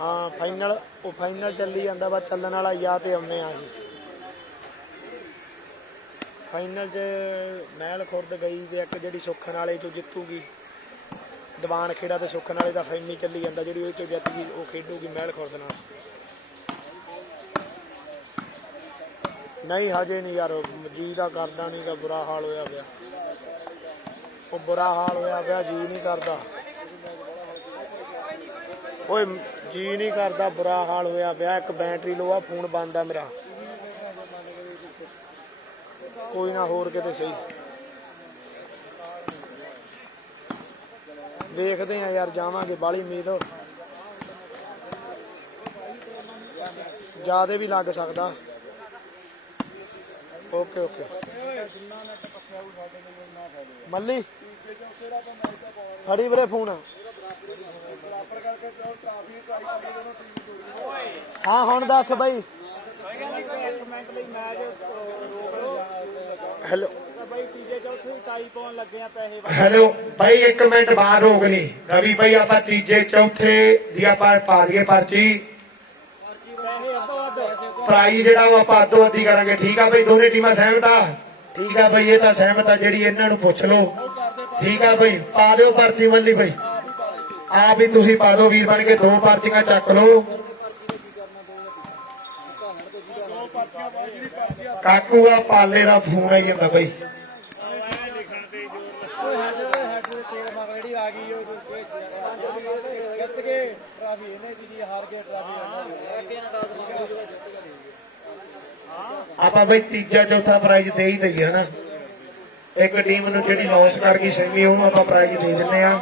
ਹਾਂ ਫਾਈਨਲ, ਉਹ ਫਾਈਨਲ ਚੱਲੀ ਜਾਂਦਾ ਵਾ, ਚੱਲਣ ਵਾਲਾ ਜਾਂ ਤੇ ਆਉਨੇ ਆ ਅਸੀਂ। ਫਾਈਨਲ 'ਚ ਮਹਿਲ ਖੁਰਦ ਗਈ ਤੇ ਇੱਕ ਜਿਹੜੀ ਸੁੱਖਣ ਵਾਲੇ 'ਚੋਂ ਜਿੱਤੂਗੀ। ਦੀਵਾਨ ਖੇੜਾ ਤੇ ਸੁੱਖਣ ਵਾਲੇ ਦਾ ਫਾਈਨਲ ਚੱਲੀ ਜਾਂਦਾ, ਜਿਹੜੀ ਉਹ 'ਚੋਂ ਜਿੱਤ ਗਈ ਉਹ ਖੇਡੂਗੀ ਮਹਿਲ ਖੁਰਦ ਨਾਲ। ਨਹੀਂ ਹਜੇ ਨਹੀਂ ਯਾਰ, ਜੀ ਦਾ ਕਰਦਾ ਨਹੀਂ ਗਾ, ਬੁਰਾ ਹਾਲ ਹੋਇਆ ਪਿਆ। ਉਹ ਬੁਰਾ ਹਾਲ ਹੋਇਆ ਪਿਆ, ਜੀ ਨਹੀਂ ਕਰਦਾ ਓਏ, ਜੀ ਨਹੀਂ ਕਰਦਾ, ਬੁਰਾ ਹਾਲ ਹੋਇਆ ਪਿਆ। ਇੱਕ ਬੈਟਰੀ ਲੋ ਆ, ਫੋਨ ਬੰਦ ਆ ਮੇਰਾ। ਕੋਈ ਨਾ ਹੋਰ ਕਿਤੇ ਸਹੀ। ਦੇਖਦੇ ਆ ਯਾਰ, ਜਾਵਾਂਗੇ, ਬਾਹਲੀ ਉਮੀਦ ਜਿਆਦੇ ਵੀ ਲੱਗ ਸਕਦਾ। ਓਕੇ ਓਕੇ ਮੱਲੀ ਫੜੀ ਵੀਰੇ ਫੋਨ। ਹਾਂ ਹੁਣ ਦੱਸ ਬਾਈ। ਹੈਲੋ ਹੈਲੋ ਭਾਈ, 1 ਮਿੰਟ ਬਾਹਰ ਰੋਕ ਲਈ ਰਵੀ ਭਾਈ। ਆਪਾਂ ਤੀਜੇ ਚੌਥੇ ਦੀ ਆਪਾਂ ਪਾ ਦਈਏ ਪਰਚੀ। ਪ੍ਰਾਈਜ਼ ਜਿਹੜਾ ਉਹ ਆਪਾਂ ਅੱਧੋ ਅੱਧੀ ਕਰਾਂਗੇ। ਠੀਕ ਆ ਭਾਈ, ਦੋਨੇ ਟੀਮਾਂ ਸਹਿਮਤ ਆ? ਠੀਕ ਆ ਭਾਈ, ਇਹ ਤਾਂ ਸਹਿਮਤ ਆ। ਜਿਹੜੀ ਇਹਨਾਂ ਨੂੰ ਪੁੱਛ ਲਓ। ਠੀਕ ਆ ਭਾਈ, ਪਾ ਦਿਓ ਪਰਚੀ ਮੱਲੀ ਭਾਈ। ਆਪ ਹੀ ਤੁਸੀਂ ਪਾ ਦਿਓ ਵੀਰ ਬਣ ਕੇ, 2 ਪਰਚੀਆਂ ਚੱਕ ਲਓ। ਕਾਕੂ ਆ ਪਾਲੇ ਦਾ ਫੋਨ ਆਈ ਜਾਂਦਾ ਭਾਈ। ਜਿਹੜੀ ਆ ਗਈ ਉਹ ਜਿੱਤ ਕੇ ਟਰਾਫੀ ਇਹਨੇ ਜੀ ਹਾਰ ਕੇ ਟਰਾਫੀ ਆਪਾਂ ਬਈ ਤੀਜਾ ਚੌਥਾ ਪ੍ਰਾਈਜ਼ ਦੇ ਹੀ ਦਈਏ ਹਨਾ। ਇੱਕ ਟੀਮ ਨੂੰ ਜਿਹੜੀ ਲੌਸ ਕਰ ਗਈ ਸੈਮੀ, ਉਹਨੂੰ ਆਪਾਂ ਪ੍ਰਾਈਜ਼ ਦੇ ਦਿੰਦੇ ਆ।